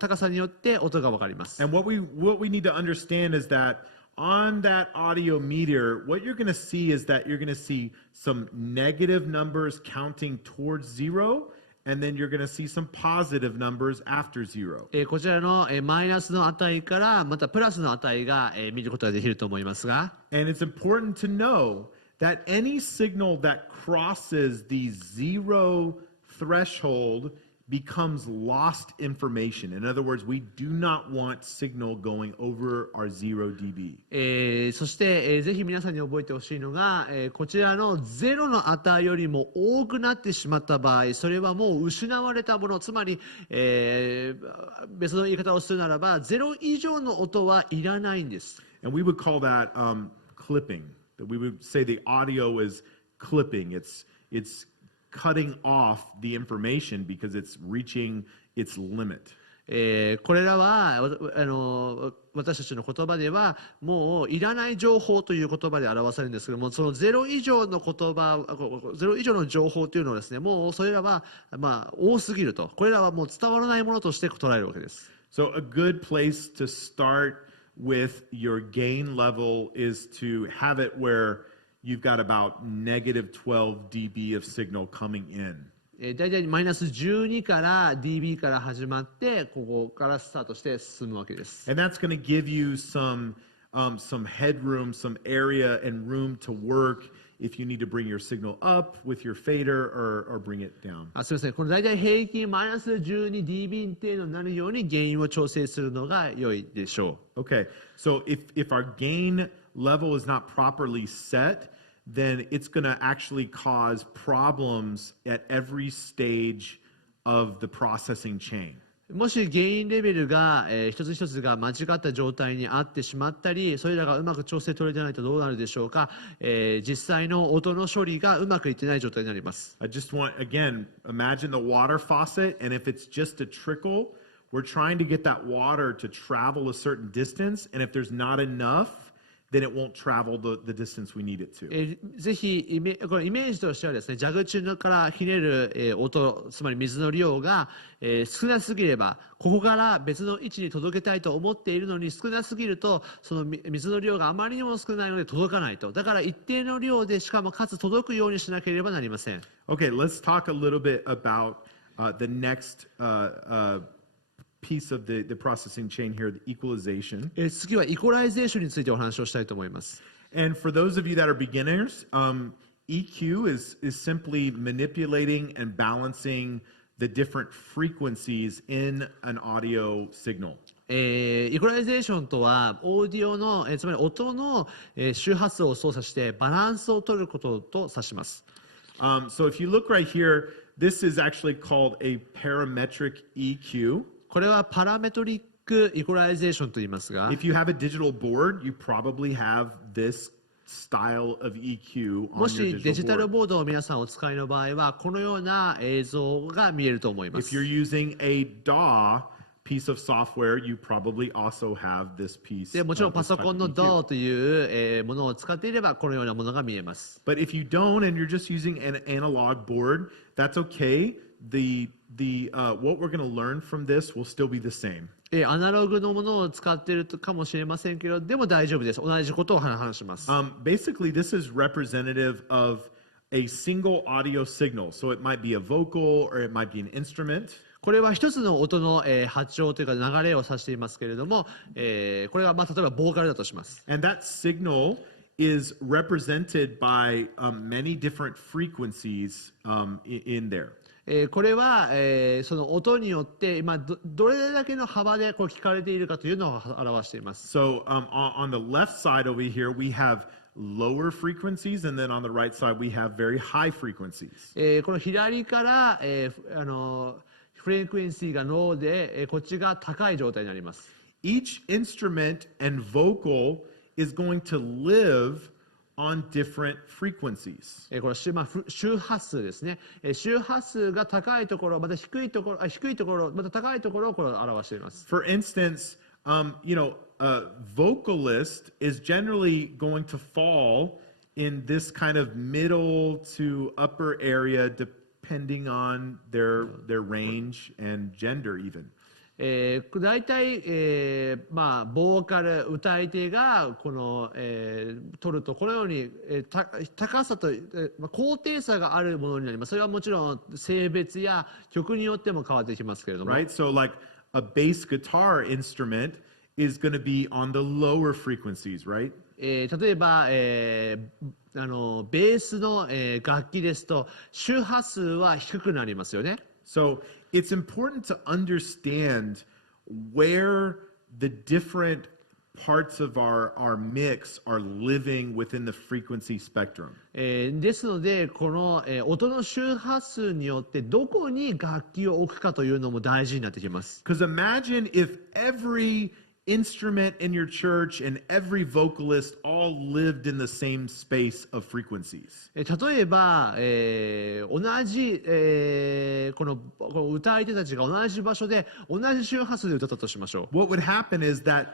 高さによって音が分かります。And what we need to understand is that on that audio meter, what you're going to see is that you're going to see some negative numbers counting towards zero, and then you're going to see some positive numbers after zero. こちらのマイナスの値からまたプラスの値が見ることができると思いますが、And it's important to know that any signal that crosses the zero threshold becomes lost information. In other words, we do not want signal going over our 0 dB. そして、ぜひ皆さんに覚えてほしいのが、こちらの0の値よりも多くなってしまった場合、それはもう失われたもの、つまり、別の言い方をするならば、0以上の音はいらないんです。And we would call that clipping. We would say the audio is clipping. It's cutting off the information because it's reaching its limit. これらは私たちの言葉ではもういらない情報という言葉で表されるんですけども、その0以上の0以上の情報というのはですね、もうそれらは多すぎると、これらはもう伝わらないものとして捉えるわけです。So a good place to start with your gain level is to have it where you've got about negative 12 dB of signal coming in. だいたいマイナス12から dB から始まって、ここからスタートして進むわけです。And that's going to give you some headroom, some area and room to work if you need to bring your signal up with your fader or bring it down. すみません、このだいたい平均マイナス12 dB 程度になるように原因を調整するのが良いでしょう。Okay, so if our gain level is not properly set, then it's going to actually cause problems at every stage of the processing chain. もし原因レベルが、一つ一つが間違った状態にあってしまったり、それらがうまく調整取れてないとどうなるでしょうか。実際の音の処理がうまくいってない状態になります。I just want, again, imagine the water faucet, and if it's just a trickle, we're trying to get that water to travel a certain distance, and if there's not enough, then it won't travel the distance we need it to. ぜひこのイメージとしてはですね、蛇口からひねる、音、つまり水の量が、少なすぎれば、ここから別の位置に届けたいと思っているのに少なすぎると、その水の量があまりにも少ないので届かないと。だから一定の量でしかもかつ届くようにしなければなりません。Okay, let's talk a little bit about the next piece of the processing chain here, the equalization. 次はイコライゼーションについてお話をしたいと思います。And for those of you that are beginners, EQ is simply manipulating and balancing the different frequencies in an audio signal. イコライゼーションとはオーディオの、つまり音の、周波数を操作してバランスを取ることと指します。So if you look right here, this is actually called a parametric EQ. これはパラメトリックイコライゼーションと言いますが、 If you have a digital board, you probably have this style of EQ も on し your デジタ digital ル board. ボードを皆さんお使いの場合はこのような映像が見えると思いま If す。 you're using a DAW piece of software, you probably also have this piece. でもちろん of パ this ソ type コ of ンの EQ. DAW という、ものを使っていればこのようなものが見えます。 But if you don't and you're just using an analog board, that's okay. What we're going to learn from this will still be the same. アナログのものを使っているかもしれませんけど、でも大丈夫です。同じことを話します。Basically, this is representative of a single audio signal. So it might be a vocal or it might be an instrument. これは一つの音の、波長というか流れを指していますけれども、これが例えばボーカルだとします。And that signal is represented by many different frequencies in there. これは、その音によって、どれだけの幅でこう聞かれているかというのを表しています。So on the left side over here, we have lower frequencies, and then on the right side, we have very high frequencies. この左から、フレクエンシーがローで、こっちが高い状態になります。Each instrument and vocal is going to live on different frequencies. これ周波数ですね。周波数が高いところ、また低いところ、また高いところをこれを表しています。For instance, a vocalist is generally going to fall in this kind of middle to upper area depending on their range and gender even. 大体、ボーカル歌い手がこの、取るとこのように、高さと、高低差があるものになります。それはもちろん性別や曲によっても変わってきますけれども、Right? So like a bass guitar instrument is going to be on the lower frequencies, right? 例えば、ベースの、楽器ですと周波数は低くなりますよね。So it's important to understand where the different parts of our mix are living within the frequency spectrum. ですのでこの、音の周波数によってどこに楽器を置くかというのも大事になってきます。Because imagine if every instrument in your church and every vocalist all lived in the same space of frequencies. 例えば、同じ、この歌い手たちが同じ場所で同じ周波数で歌ったとしましょう。What would happen is that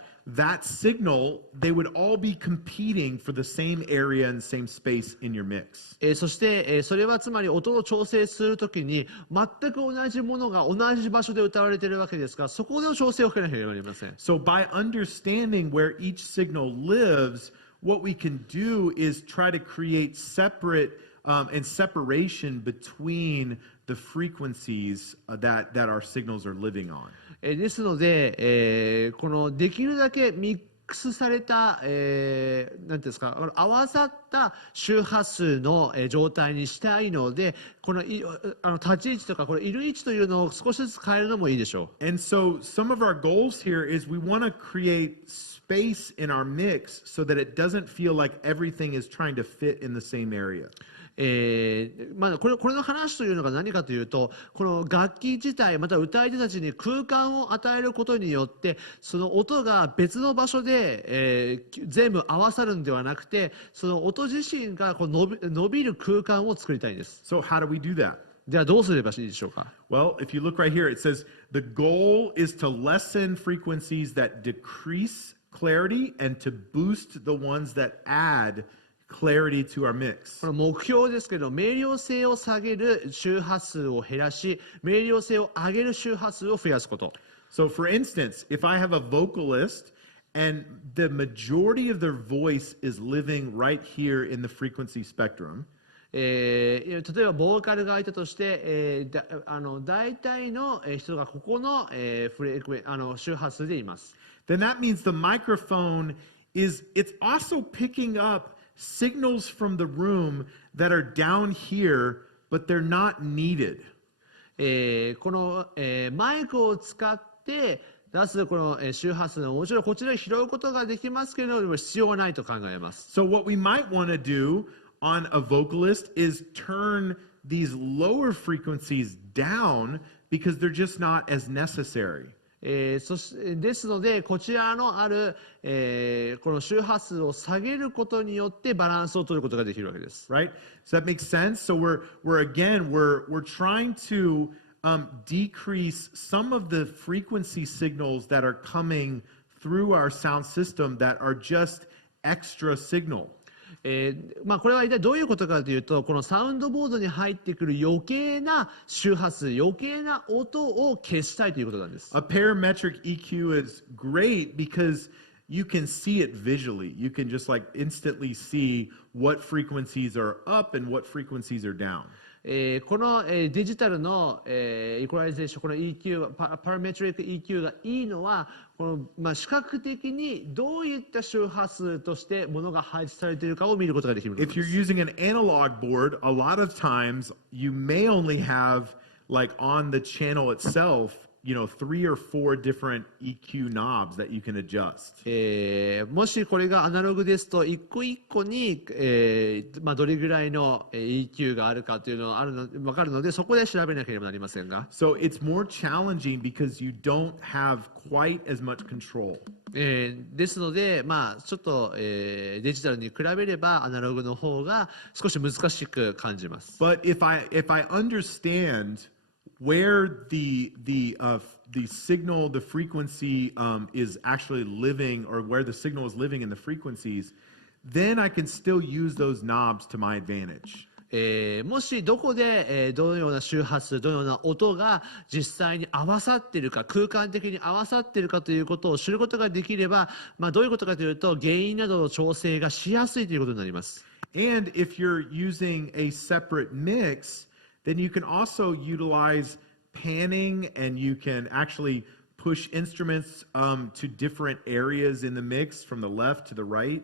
signal, they would all be competing for the same area and same space in your mix. そして、それはつまり音を調整するときに全く同じものが同じ場所で歌われているわけですから、そこで調整をかけなければなりません。So by understanding where each signal lives, what we can do is try to create separate and separation between the frequencies that our signals are living on. ですので、このできるだけミックスされた、なんていうんですか、合わさった周波数の、状態にしたいので、この立ち位置とかこれいる位置というのを少しずつ変えるのもいいでしょう。And so some of our goals here is we want to create space in our mix so that it doesn't feel like everything is trying to fit in the same area. これの話というのが何かというと、この楽器自体また歌い手たちに空間を与えることによってその音が別の場所で、全部合わさるんではなくて、その音自身がこう伸びる空間を作りたいんです。 So how do we do that? ではどうすればいいでしょうか。 Well, if you look right here, it says the goal is to lessen frequencies that decrease clarity and to boost the ones that add clarity to our mix. この目標ですけど、明瞭性を下げる周波数を減らし、明瞭性を上げる周波数を増やすこと。So for instance, if I have a vocalist and the majority of their voice is living right here in the frequency spectrum, 例えばボーカルがいたとして、大体の人がここの、周波数でいます。then that means the microphone it's also picking up signals from the room that are down here, but they're not needed. この、マイクを使って出すこの周波数はもちろんこちらで拾うことができますけれども必要はないと考えます。So what we might want to do on a vocalist is turn these lower frequencies down because they're just not as necessary. ですのでこちらのある、この周波数を下げることによってバランスを取ることができるわけです。Right? So that makes sense. So we're trying to decrease some of the frequency signals that are coming through our sound system that are just extra signal. これは一体どういうことかというと、このサウンドボードに入ってくる余計な周波数、余計な音を消したいということなんです。A parametric EQ is great because you can see it visually. You can just like instantly see what frequencies are up and what frequencies are down. この、デジタルの、イコライゼーション、この EQ、パラメトリック EQ がいいのは、この視覚的にどういった周波数としてものが配置されているかを見ることができるんです。If you're using an analog board, a lot of times you may only have like on the channel itself, 3 or 4 different EQ knobs that you can adjust. もしこれがアナログですと一個一個に、どれぐらいの EQ があるかというのが分かるのでそこで調べなければなりませんが。So it's more challenging because you don't have quite as much control. ですので、ちょっと、デジタルに比べればアナログの方が少し難しく感じます。But if I understand where the signal, the frequency is actually living, or where the signal is living in the frequencies, then I can still use those knobs to my advantage. もしどこで、どのような周波数、どのような音が実際に合わさっているか、空間的に合わさっているかということを知ることができれば、どういうことかというと、原因などの調整がしやすいということになります。And if you're using a separate mix, then you can also utilize panning, and you can actually push instruments to different areas in the mix from the left to the right.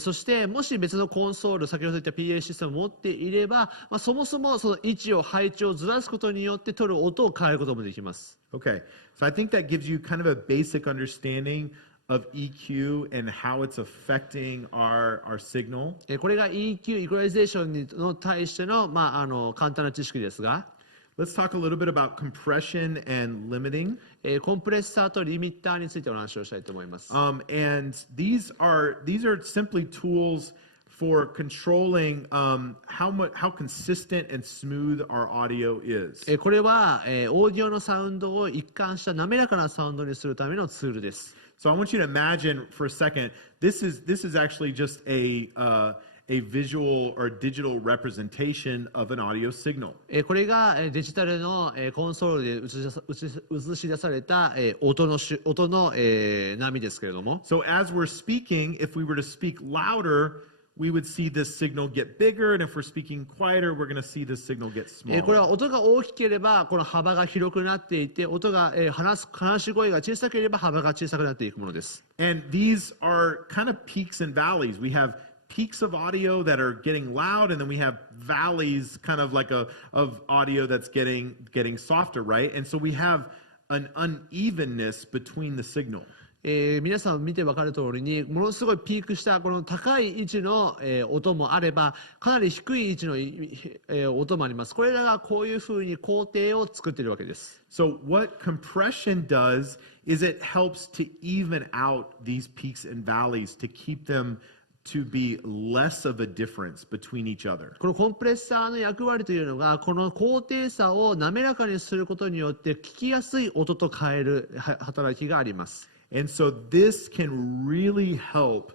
そしてもし別のコンソール、先ほど言った PA システムを持っていれば、そもそもその位置を配置をずらすことによって取る音を変えることもできます。Okay, so I think that gives you kind of a basic understanding of EQ and how it's affecting our signal. これが EQ、イコライゼーションに対しての、簡単な知識ですが、Let's talk a little bit about compression and limiting. コンプレッサーとリミッターについてお話をしたいと思います。And these are simply tools for controlling how consistent and smooth our audio is. これは、オーディオのサウンドを一貫した滑らかなサウンドにするためのツールです。So I want you to imagine for a second, this is actually just a visual or digital representation of an audio signal. これがデジタルのコンソールで映し出された音の波ですけれども。So as we're speaking, if we were to speak louder, we would see this signal get bigger, and if we're speaking quieter, we're going to see this signal get これは smaller. 音が大きければこの幅が広くなっていて、音が話し声が小さければ幅が小さくなっていくものです。And these are kind of peaks and valleys. We have peaks of audio that are getting loud, and then we have valleys kind of like of audio that's getting softer, right? And so we have an unevenness between the signal. 皆さん見て分かる通りにものすごいピークしたこの高い位置の音もあればかなり低い位置の音もあります。これらがこういうふうに工程を作っているわけです。So what compression does is it helps to even out these peaks and valleys to keep them to be less of a difference between each other. このコンプレッサーの役割というのがこの高低差を滑らかにすることによって聞きやすい音と変える働きがあります。And so this can really help,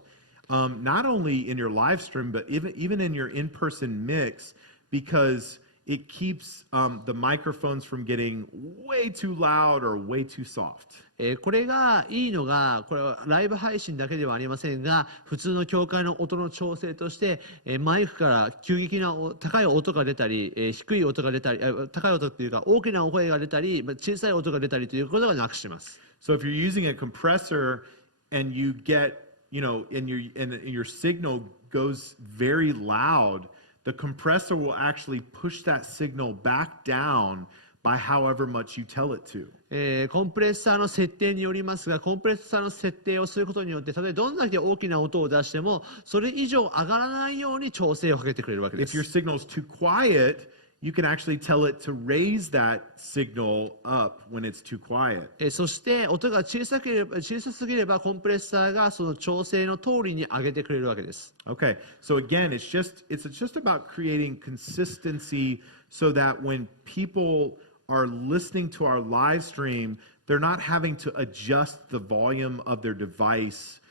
not only in your live stream, but even in your in-person mix, because it keeps the microphones from getting way too loud or way too soft. これがいいのが、これはライブ配信だけではありませんが、普通の教会の音の調整として、マイクから急激な高い音が出たり、低い音が出たり、高い音っていうか大きな声が出たり、小さい音が出たりということがなくします。So if you're using a compressor and you get, and your signal goes very loud, the compressor will actually push that signal back down by however much you tell it to. コンプレッサーの設定によりますが、コンプレッサーの設定をすることによって、例えばどんだけ大きな音を出しても、それ以上上がらないように調整をかけてくれるわけで If your す。signal is too quiet, you can actually tell it to raise that signal up when it's too quiet. そして音が小さすぎれば、コンプレッサーがその調整の通りに上げてくれるわけです。Okay, so again, it's just about creating consistency so that when people are listening to our live stream, they're not having to adjust the volume of their device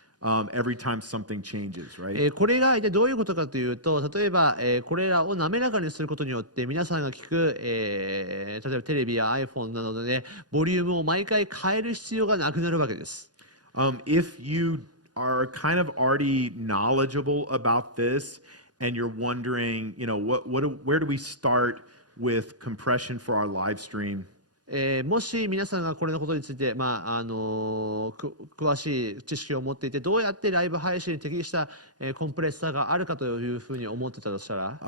every time something changes, right? これが一体どういうことかというと、例えば、これらを滑らかにすることによって、皆さんが聞く、例えばテレビや iPhone などで、ボリュームを毎回変える必要がなくなるわけです。If you are kind of already knowledgeable about this and you're wondering, where do we start with compression for our live stream? もし皆さんがこれのことについて、詳しい知識を持っていて、どうやってライブ配信に適した、コンプレッサーがあるかというふうに思ってたとしたら、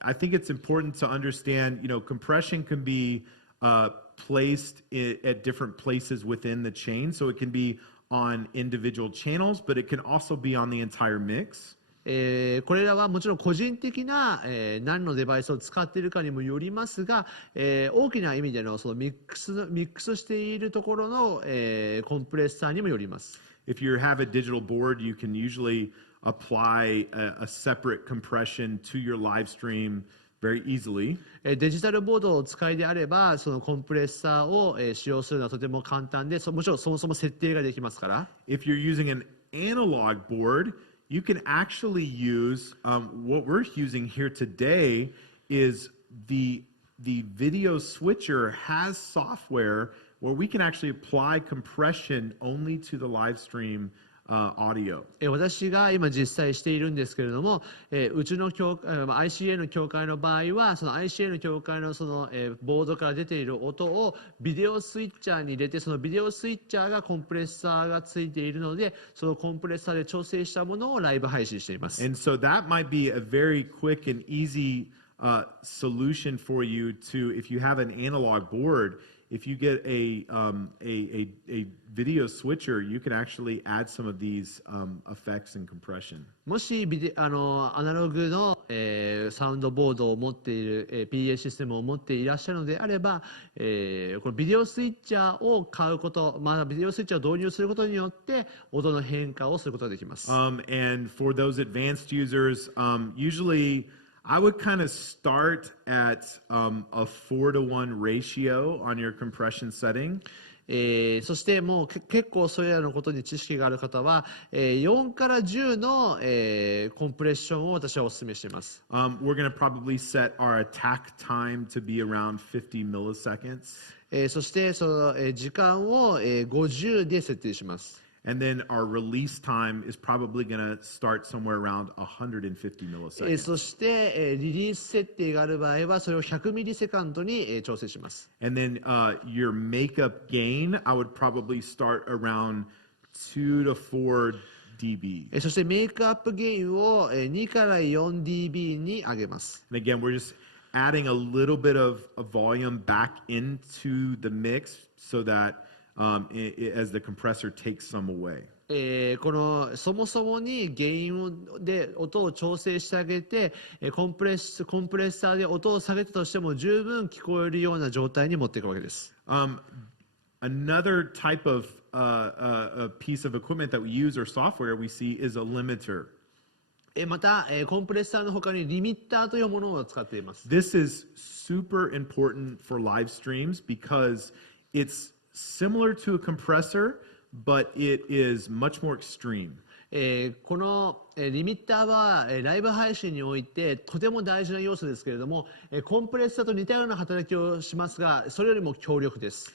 I think it's important to understand, compression can be placed at different places within the chain. So it can be on individual channels, but it can also be on the entire mix. これらはもちろん個人的な、何のデバイスを使っているかにもよりますが、大きな意味でのそのミックスしているところの、コンプレッサーにもよります。If you have a digital board, you can usually apply a separate compression to your live stream very easily. デジタルボードをお使いであれば、そのコンプレッサーを、使用するのはとても簡単で、もちろんそもそも設定ができますから。If you're using an analog board, you can actually use what we're using here today is the video switcher has software where we can actually apply compression only to the live stream audio. 私が今実際しているんですけれども、うちのICA の教会の場合は、その ICA の教会のその、ボードから出ている音をビデオスイッチャーに入れて、そのビデオスイッチャーがコンプレッサーがついているので、そのコンプレッサーで調整したものをライブ配信しています。And so that might be a very quick and easy solution for you to, if you have an analog board, if you get a video switcher, you can actually add some of these effects and compression. もしアナログの、サウンドボードを持っている、PA システムを持っていらっしゃるのであれば、このビデオスイッチャーを買うこと、ビデオスイッチャーを導入することによって音の変化をすることができます。And for those advanced users, usually I would kind of start at a 4-to-1 ratio on your compression setting. そしてもう結構それらのことに知識がある方は、4から10の、コンプレッションを私はお勧めしています。We're going to probably set our attack time to be around 50 milliseconds. そしてその、時間を、50で設定します。And then our release time is probably going to start somewhere around 150 milliseconds. そして、リリース設定がある場合はそれを100ミリセカンドに、調整します。And then your makeup gain, I would probably start around 2 to 4 dB. そしてメイクアップゲインを2から 4dB に上げます。And again, we're just adding a little bit of volume back into the mix so that as the compressor takes some away. このそもそもにゲインで音を調整してあげて、コンプレッサーで音を下げたとしても十分聞こえるような状態に持っていくわけです。Another type of a piece of equipment that we use or software we see is a limiter. また、コンプレッサーの他にリミッターというものを使っています。This is super important for live streams because it's similar to a compressor, but it is much more extreme. このリミッターはライブ配信においてとても大事な要素ですけれども、コンプレッサーと似たような働きをしますが、それよりも強力です。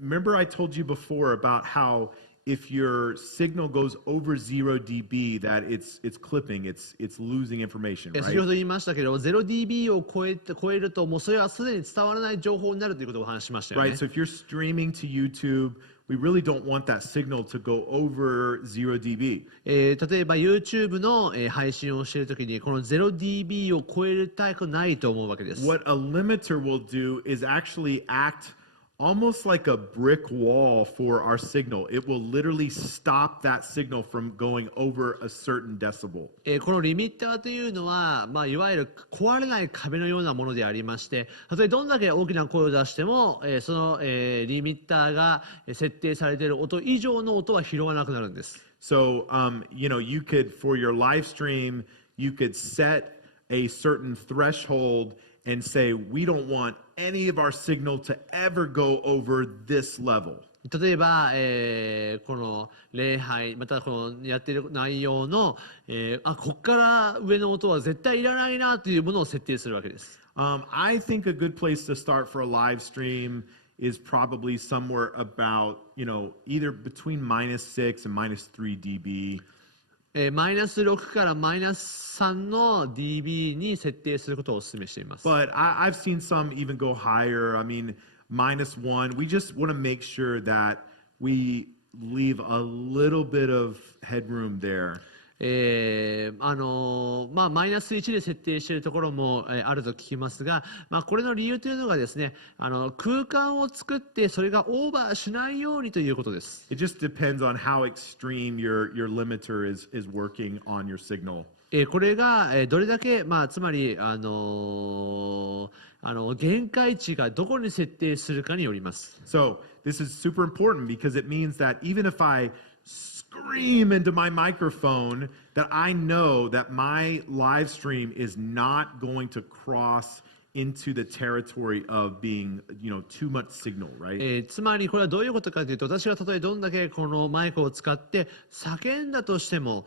Remember I told you before about how if your signal goes over 0 dB, that it's clipping, it's losing information, 先ほ right? ど言いましたけど、0dB を超えると、もうそれはすでに伝わらない情報になるということをお話ししましたよね。Right. So if you're streaming to YouTube, we really don't want that signal to go over 0 dB. 例えば YouTube の配信をしているときに、この 0dB を超えたくないと思うわけです。What a limiter will do is actually act almost like a brick wall for our signal. It will literally stop that signal from going over a certain decibel. このリミッターというのは、いわゆる壊れない壁のようなものでありまして、たとえどんだけ大きな声を出しても、そのリミッターが設定されている音以上の音は拾わなくなるんです。So, you could, for your live stream, you could set a certain threshold and say, we don't want any of our signal to ever go over this level. 例えば、この礼拝、またこのやっている内容の、ここから上の音は絶対いらないなというものを設定するわけです。I think a good place to start for a live stream is probably somewhere about, either between -6 and -3 dB. マイナス6からマイナス3の dB に設定することをお勧めしています。But I've seen some even go higher. I mean, -1. We just want to make sure that we leave a little bit of headroom there. マイナス1で設定しているところも、あると聞きますが、これの理由というのがですね、空間を作ってそれがオーバーしないようにということです。It just depends on how extreme your limiter is working on your signal. これがどれだけ、つまり、限界値がどこに設定するかによります。So this is super important because it means that even if I scream into my microphone, that I know that my live stream is not going to cross into the territory of being, too much signal, right? つまりこれはどういうことかというと、私がたとえどんだけこのマイクを使って叫んだとしても、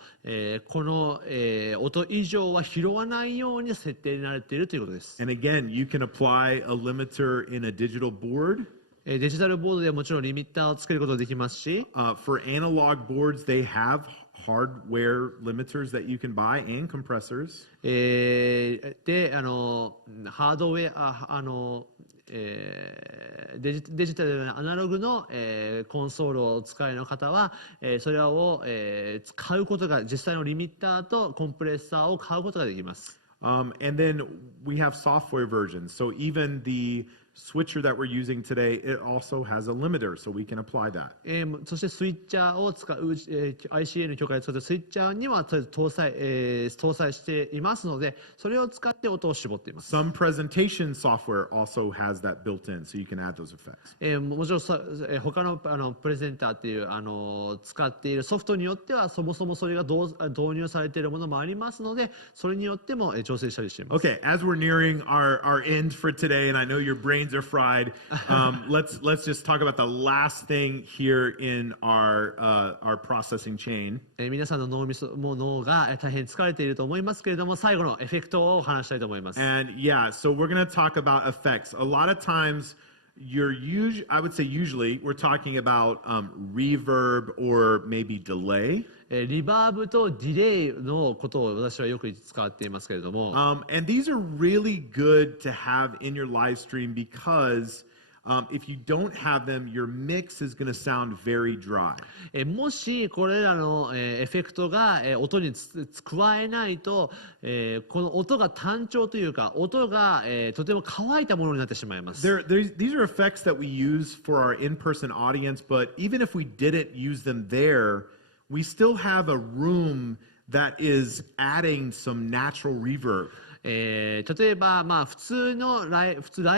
この、音以上は拾わないように設定になれているということです。And again, you can apply a limiter in a digital board. デジタルボードでもちろんリミッターをつけることができますし、For analog boards, they have hardware limiters that you can buy and compressors. で、ハードウェア、デジタルアナログの、コンソールをお使いの方は、それを、買うことが、実際のリミッターとコンプレッサーを買うことができます。And then we have software versions. So even the switcher that we're using today, it also has a limiter, so we can apply that. そしてスイッチャーを使う、ICA の教会で使うスイッチャーには搭載していますので、それを使って音を絞っています。Some presentation software also has that built in, so you can add those effects. もちろん他のプレゼンターっていう使っているソフトによってはそもそもそれが導入されているものもありますので、それによっても調整したりしています。Okay, as we're nearing our end for today, and I know your brains are fried, let's just talk about the last thing here in our processing chain. 皆さんの脳が大変疲れていると思いますけれども、最後のエフェクトを話したいと思います。And yeah, so we're going to talk about effects. A lot of times, I would say usually we're talking about reverb or maybe delay. リバーブとディレイのことを私はよく使っていますけれども、And these are really good to have in your live stream because if you don't have them, your mix is going to sound very dry. もしこれらのエフェクトが音に加えないと、この音が単調というか、音がとても乾いたものになってしまいます。These are effects that we use for our in-person audience, but even if we didn't use them there, we still have a room that is adding some natural reverb. 例えば、普通ラ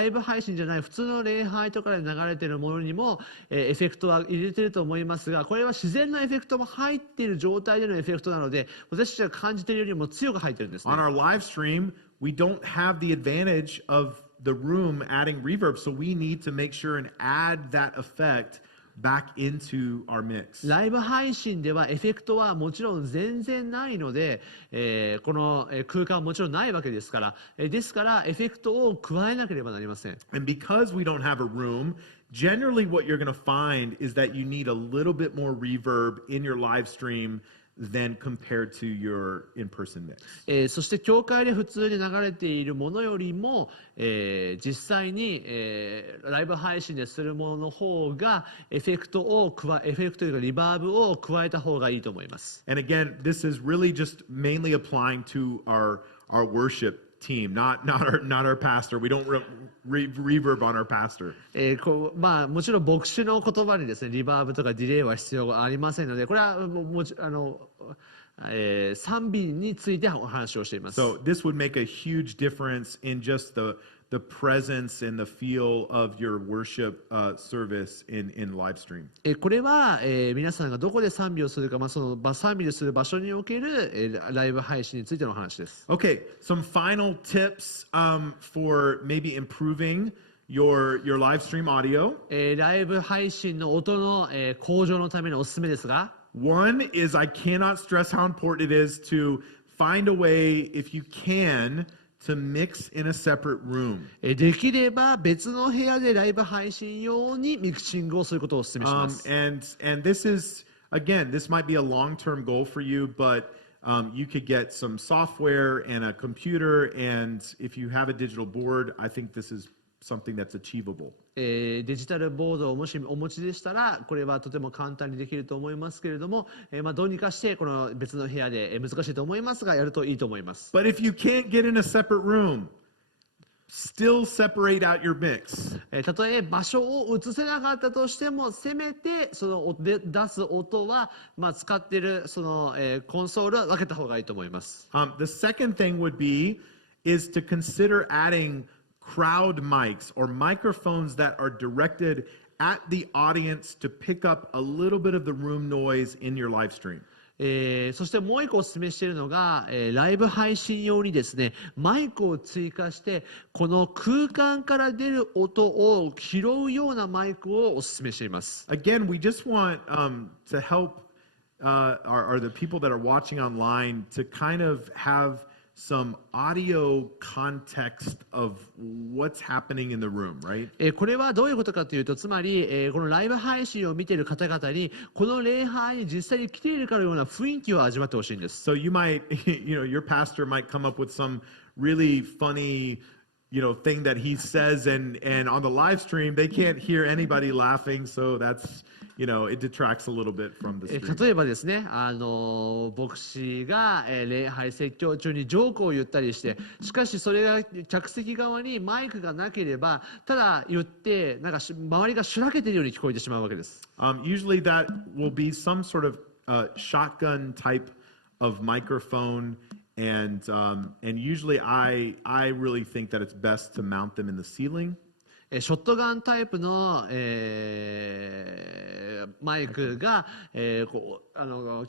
イブ配信じゃない普通の礼拝とかで流れているものにも、エフェクトは入れてると思いますが、これは自然なエフェクトも入っている状態でのエフェクトなので、私たちが感じているよりも強く入ってるんですね。On our live stream, we don't have the advantage of the room adding reverb, so we need to make sure and add that effect back into our mix. ライブ配信ではエフェクトはもちろん全然ないので、この空間はもちろんないわけですから、ですからエフェクトを加えなければなりません。And because we don't have a room, generally what you're going to find is that you need a little bit more reverb in your live stream than compared to your in-person mix. そして教会で普通に流れているものよりも、実際に、ライブ配信でするものの方がエフェクトというかリバーブを加えた方がいいと思います。And again, this is really just mainly applying to our worship team, not our pastor. We don't reverb on our pastor. もちろん牧師の言葉にですね、リバーブとかディレイは必要がありませんので、これは賛美についてお話をしています。So this would make a huge difference in just the presence and the feel of your worship service in live stream. これは、皆さんがどこで賛美をするか、その賛美をする場所における、ライブ配信についての話です。Okay, some final tips for maybe improving your live stream audio. ライブ配信の音の、向上のためのおすすめですが、One is I cannot stress how important it is to find a way, if you can, to mix in a separate room. できれば別の部屋でライブ配信用にミクシングをすることをお勧めします。And this is, again, this might be a long-term goal for you, but you could get some software and a computer, and if you have a digital board, I think this is something that's achievable. デジタルボードをもしお持ちでしたら、これはとても簡単にできると思いますけれども、どうにかしてこの別の部屋で難しいと思いますが、やるといいと思います。But if you can't get in a separate room, still separate out your mix. たとえ場所を移せなかったとしても、せめてその出す音は、使っているその、コンソールは分けた方がいいと思います。The second thing would be is to consider adding crowd mics or microphones that are directed at the audience to pick up a little bit of the room noise in your live stream. そしてもう一個お勧めしているのが、ライブ配信用にですね、マイクを追加して、この空間から出る音を拾うようなマイクをお勧めしています。Again, we just want to help the people that are watching online to kind of have some audio context of what's happening in the room, right? これはどういうことかというと、つまり、このライブ配信を見ている方々に、この礼拝に実際に来ているかのような雰囲気を味わってほしいんです。So you might, your pastor might come up with some really funny, thing that he says, and on the live stream they can't hear anybody laughing, so that's, it detracts a little bit from the stream. 例えばですね、牧師が、礼拝説教中にジョークを言ったりして、しかしそれが客席側にマイクがなければ、ただ言ってなんか周りがしらけているように聞こえてしまうわけです。Usually that will be some sort of shotgun type of microphone, and usually I really think that it's best to mount them in the ceiling. ショットガンタイプの、マイクが、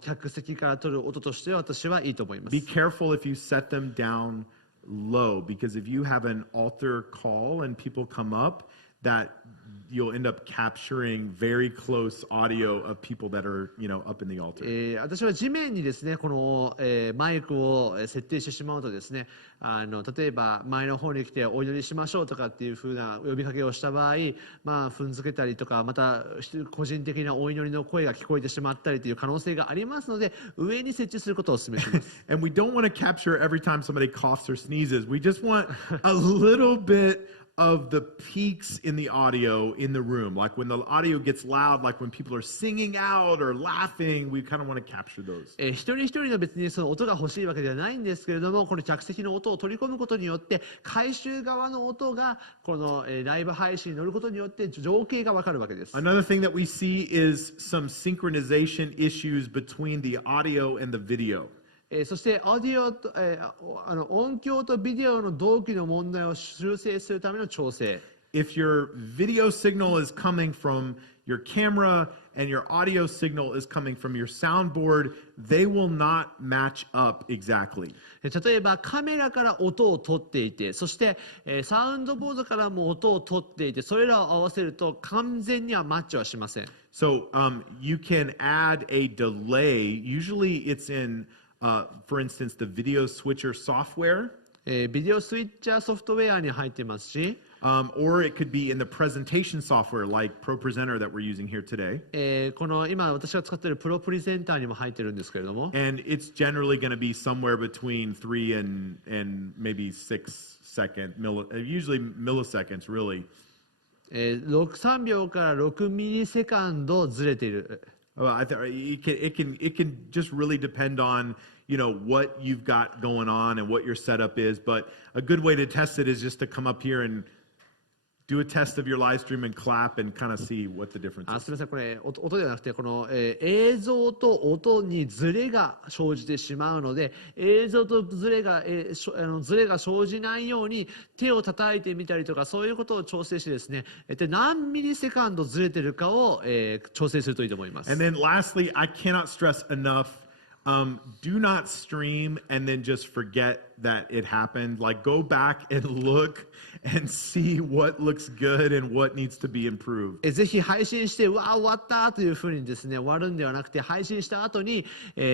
客席から取る音として私はいいと思います。Be careful if you set them down low, because if you have an altar call and people come up, that you'll end up capturing very close audio of people that are, up in the altar. 私は地面にですね、この、マイクを設定してしまうとですね、例えば前の方に来てお祈りしましょうとかっていう風な呼びかけをした場合、踏んづけたりとか、また個人的なお祈りの声が聞こえてしまったりという可能性がありますので、上に設置することをお勧めします。And we don't want to capture every time somebody coughs or sneezes. We just want a little bit of the peaks in the audio in the room, like when the audio gets loud, like when people are singing out or laughing, we kind of want to capture those. 一人一人の別にその音が欲しいわけではないんですけれども、この客席の音を取り込むことによって、回収側の音がこのライブ配信に乗ることによって情景がわかるわけです。Another thing that we see is some synchronization issues between the audio and the video. そしてオーディオと、音響とビデオの同期の問題を修正するための調整。If your video signal is coming from, your camera and your audio signal is coming from your soundboard, they will not match up exactly. 例えばカメラから音を取っていて、そしてサウンドボードからも音を取っていて、それらを合わせると完全にはマッチはしません。So you can add a delay. Usually it's in, for instance, the video switcher software. ビデオスイッチャーソフトウェアに入ってますし、or it could be in the presentation software like ProPresenter that we're using here today. この今私が使っているプロプレゼンターにも入ってるんですけれども、And it's generally going to be somewhere between 3 and maybe 6 usually milliseconds, really. 3秒から6ミリセカンドずれている。It can just really depend on what you've got going on and what your setup is. But a good way to test it is just to come up here and do a test of your live stream and clap and kind of see what the difference す is. みません、これ音ではなくてこの、映像と音にズレが生じてしまうので、映像とズレが生じないように手を叩いてみたりとか、そういうことを調整してですね、何ミリセカンドずれてるかを、調整するといいと思います。 And then lastly, I cannot stress enough.Do not stream and then just forget that it happened. Like go back and look and see what looks good and what needs to be improved. ぜひ配信して、うわ終わったというふうにですね、終わるんではなくて、配信した後に、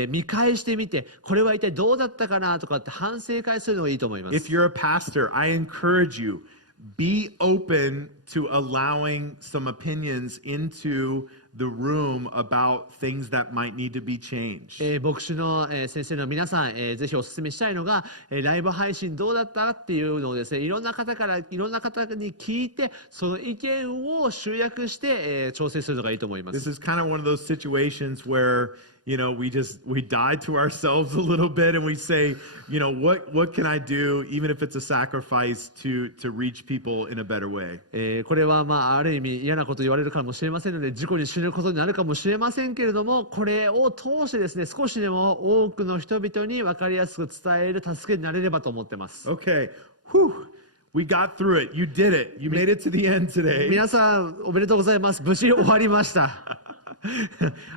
見返してみて、これは一体どうだったかなとかって反省会するのがいいと思います。 If you're a pastor, I encourage you, be open to allowing some opinions into the room about things that might need to be changed. 牧師の先生の皆さん、ぜひお勧めしたいのが、ライブ配信どうだったっていうのをですね、いろんな方に聞いて、その意見を集約して、調整するのがいいと思います。 This is kind of one of those situations where we die to ourselves a little bit and we say, what can I do, even if it's a sacrifice to reach people in a better way. これはある意味嫌なこと言われるかもしれませんので、事故に死ぬことになるかもしれませんけれども、これを通してですね、少しでも多くの人々に分かりやすく伝える助けになれればと思ってます。 Okay. We got through it. You did it. You made it to the end today. 皆さんおめでとうございます。無事終わりました。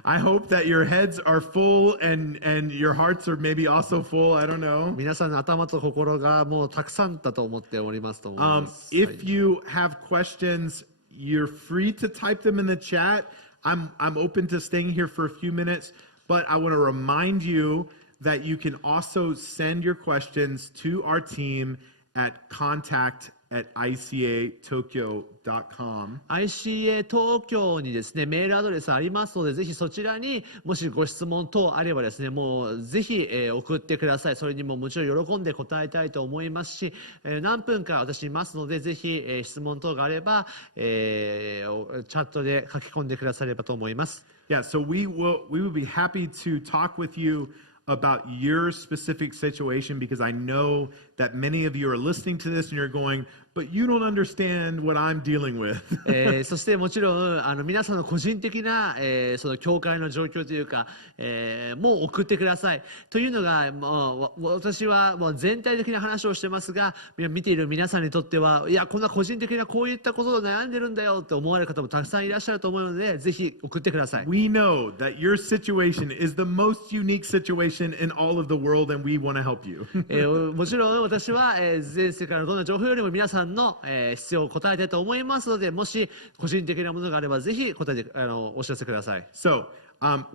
I hope that your heads are full and your hearts are maybe also full. I don't know. 皆さんの頭と心がもうたくさんだと思っておりますと思います。If you have questions, you're free to type them in the chat. I'm open to staying here for a few minutes, but I want to remind you that you can also send your questions to our team at contact@ICA ICA東京にですね、メールアドレスありますので、ぜひそちらにもしご質問等あればですね、もうぜひ、送ってください。それにももちろん喜んで答えたいと思いますし、何分か私いますので、ぜひ、質問等があれば、チャットで書き込んでくださればと思います。Yeah, so we will be happy to talk with you about your specific situation, because I know that many of you are listening to this and you're going, but you don't understand what I'm dealing with. そしてもちろん皆さんの個人的な、その教会の状況というか、もう送ってくださいというのが、もう私はもう全体的な話をしてますが、見ている皆さんにとっては、いやこんな個人的なこういったことで悩んでるんだよって思われる方もたくさんいらっしゃると思うので、ぜひ送ってください。 We know that your situation is the most unique situation in all of the world, and we want to help you. もちろん私は、全世界のどんな情報よりも皆さんの、必要を答えたいと思いますので、もし個人的なものがあればぜひ答えてお知らせください。 So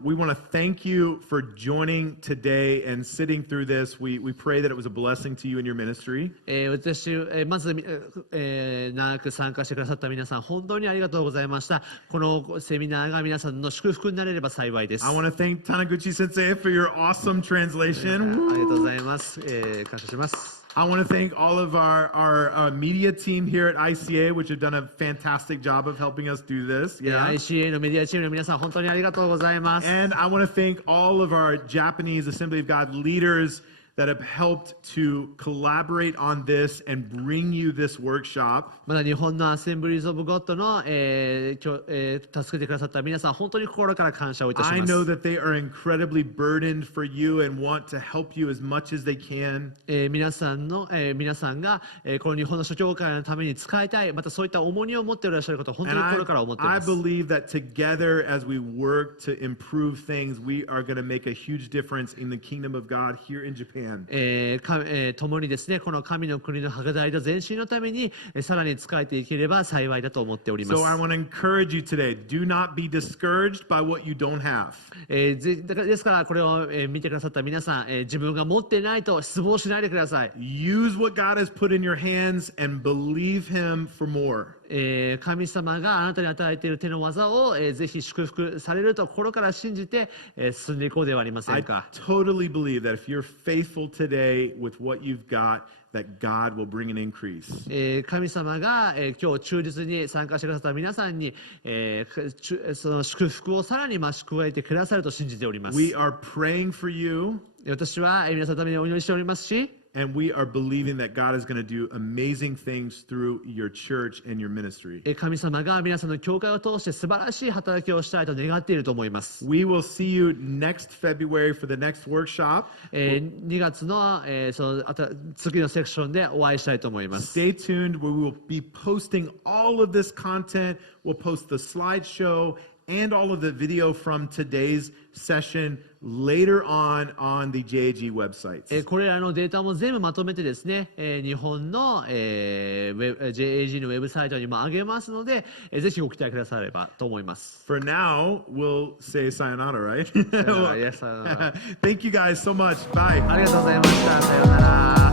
we want to thank you for joining today and sitting through this. We pray that it was a blessing to you in your ministry. まず、長く参加してくださった皆さん、本当にありがとうございました。このセミナーが皆さんの祝福になれれば幸いです。I want to thank Taniguchi Sensei for your awesome translation. ありがとうございます。感謝します。I want to thank all of our media team here at ICA, which have done a fantastic job of helping us do this. Yeah. ICA のメディアチームの皆さん、本当にありがとうございます。And I want to thank all of our Japanese Assembly of God leaders that have helped to collaborate on this and bring you this workshop. また日本のアセンブリーズ・オブ・ゴッドの、助けてくださった皆さん、本当に心から感謝をいたし I ます。 know that they are incredibly burdened for you and want to help you as much as they can. 皆さんが、この日本の諸教会のために使いたい、またそういった重荷を持っていらっしゃることを本当 And に心から思ってい I ます。 believe that together, as we work to improve things, we are going to make a huge difference in the kingdom of God here in Japan. 共にですね、この神の国の拡大と前進のために、さらに使えていければ幸いだと思っております。 So I want to encourage you today, do not be discouraged by what you don't have. ですからこれを、見てくださった皆さん、自分が持っていないと失望しないでください。 Use what God has put in your hands and believe Him for more. 神様があなたに与えている手の技を、ぜひ祝福されると心から信じて、進んでいこうではありませ I んか。 totally believe that if you're faithful today with what you've got, that God will bring an increase. 神様が、今日忠実に参加してくださった皆さんに、その祝福をさらに増し加えてくださると信じております。 We are praying for you, 私は、皆さんのためにお祈りしておりますし、 and we are believing that God is going to do amazing things through your church and your ministry. 神様が皆さんの教会を通して素晴らしい働きをしたいと願っていると思います。 We will see you next February for the next workshop. 2月の、次のセクションでお会いしたいと思います。 Stay tuned. We will be posting all of this content. We'll post the slideshow and all of the video from today's session later on the JAG websites. これらのデータも全部まとめてですね、日本の、JAG のウェブサイトにも上げますので、ぜひご期待くださればと思います。 For now, we'll say sayonara, right? Yes, Thank you guys so much. Bye. ありがとうございました。さようなら。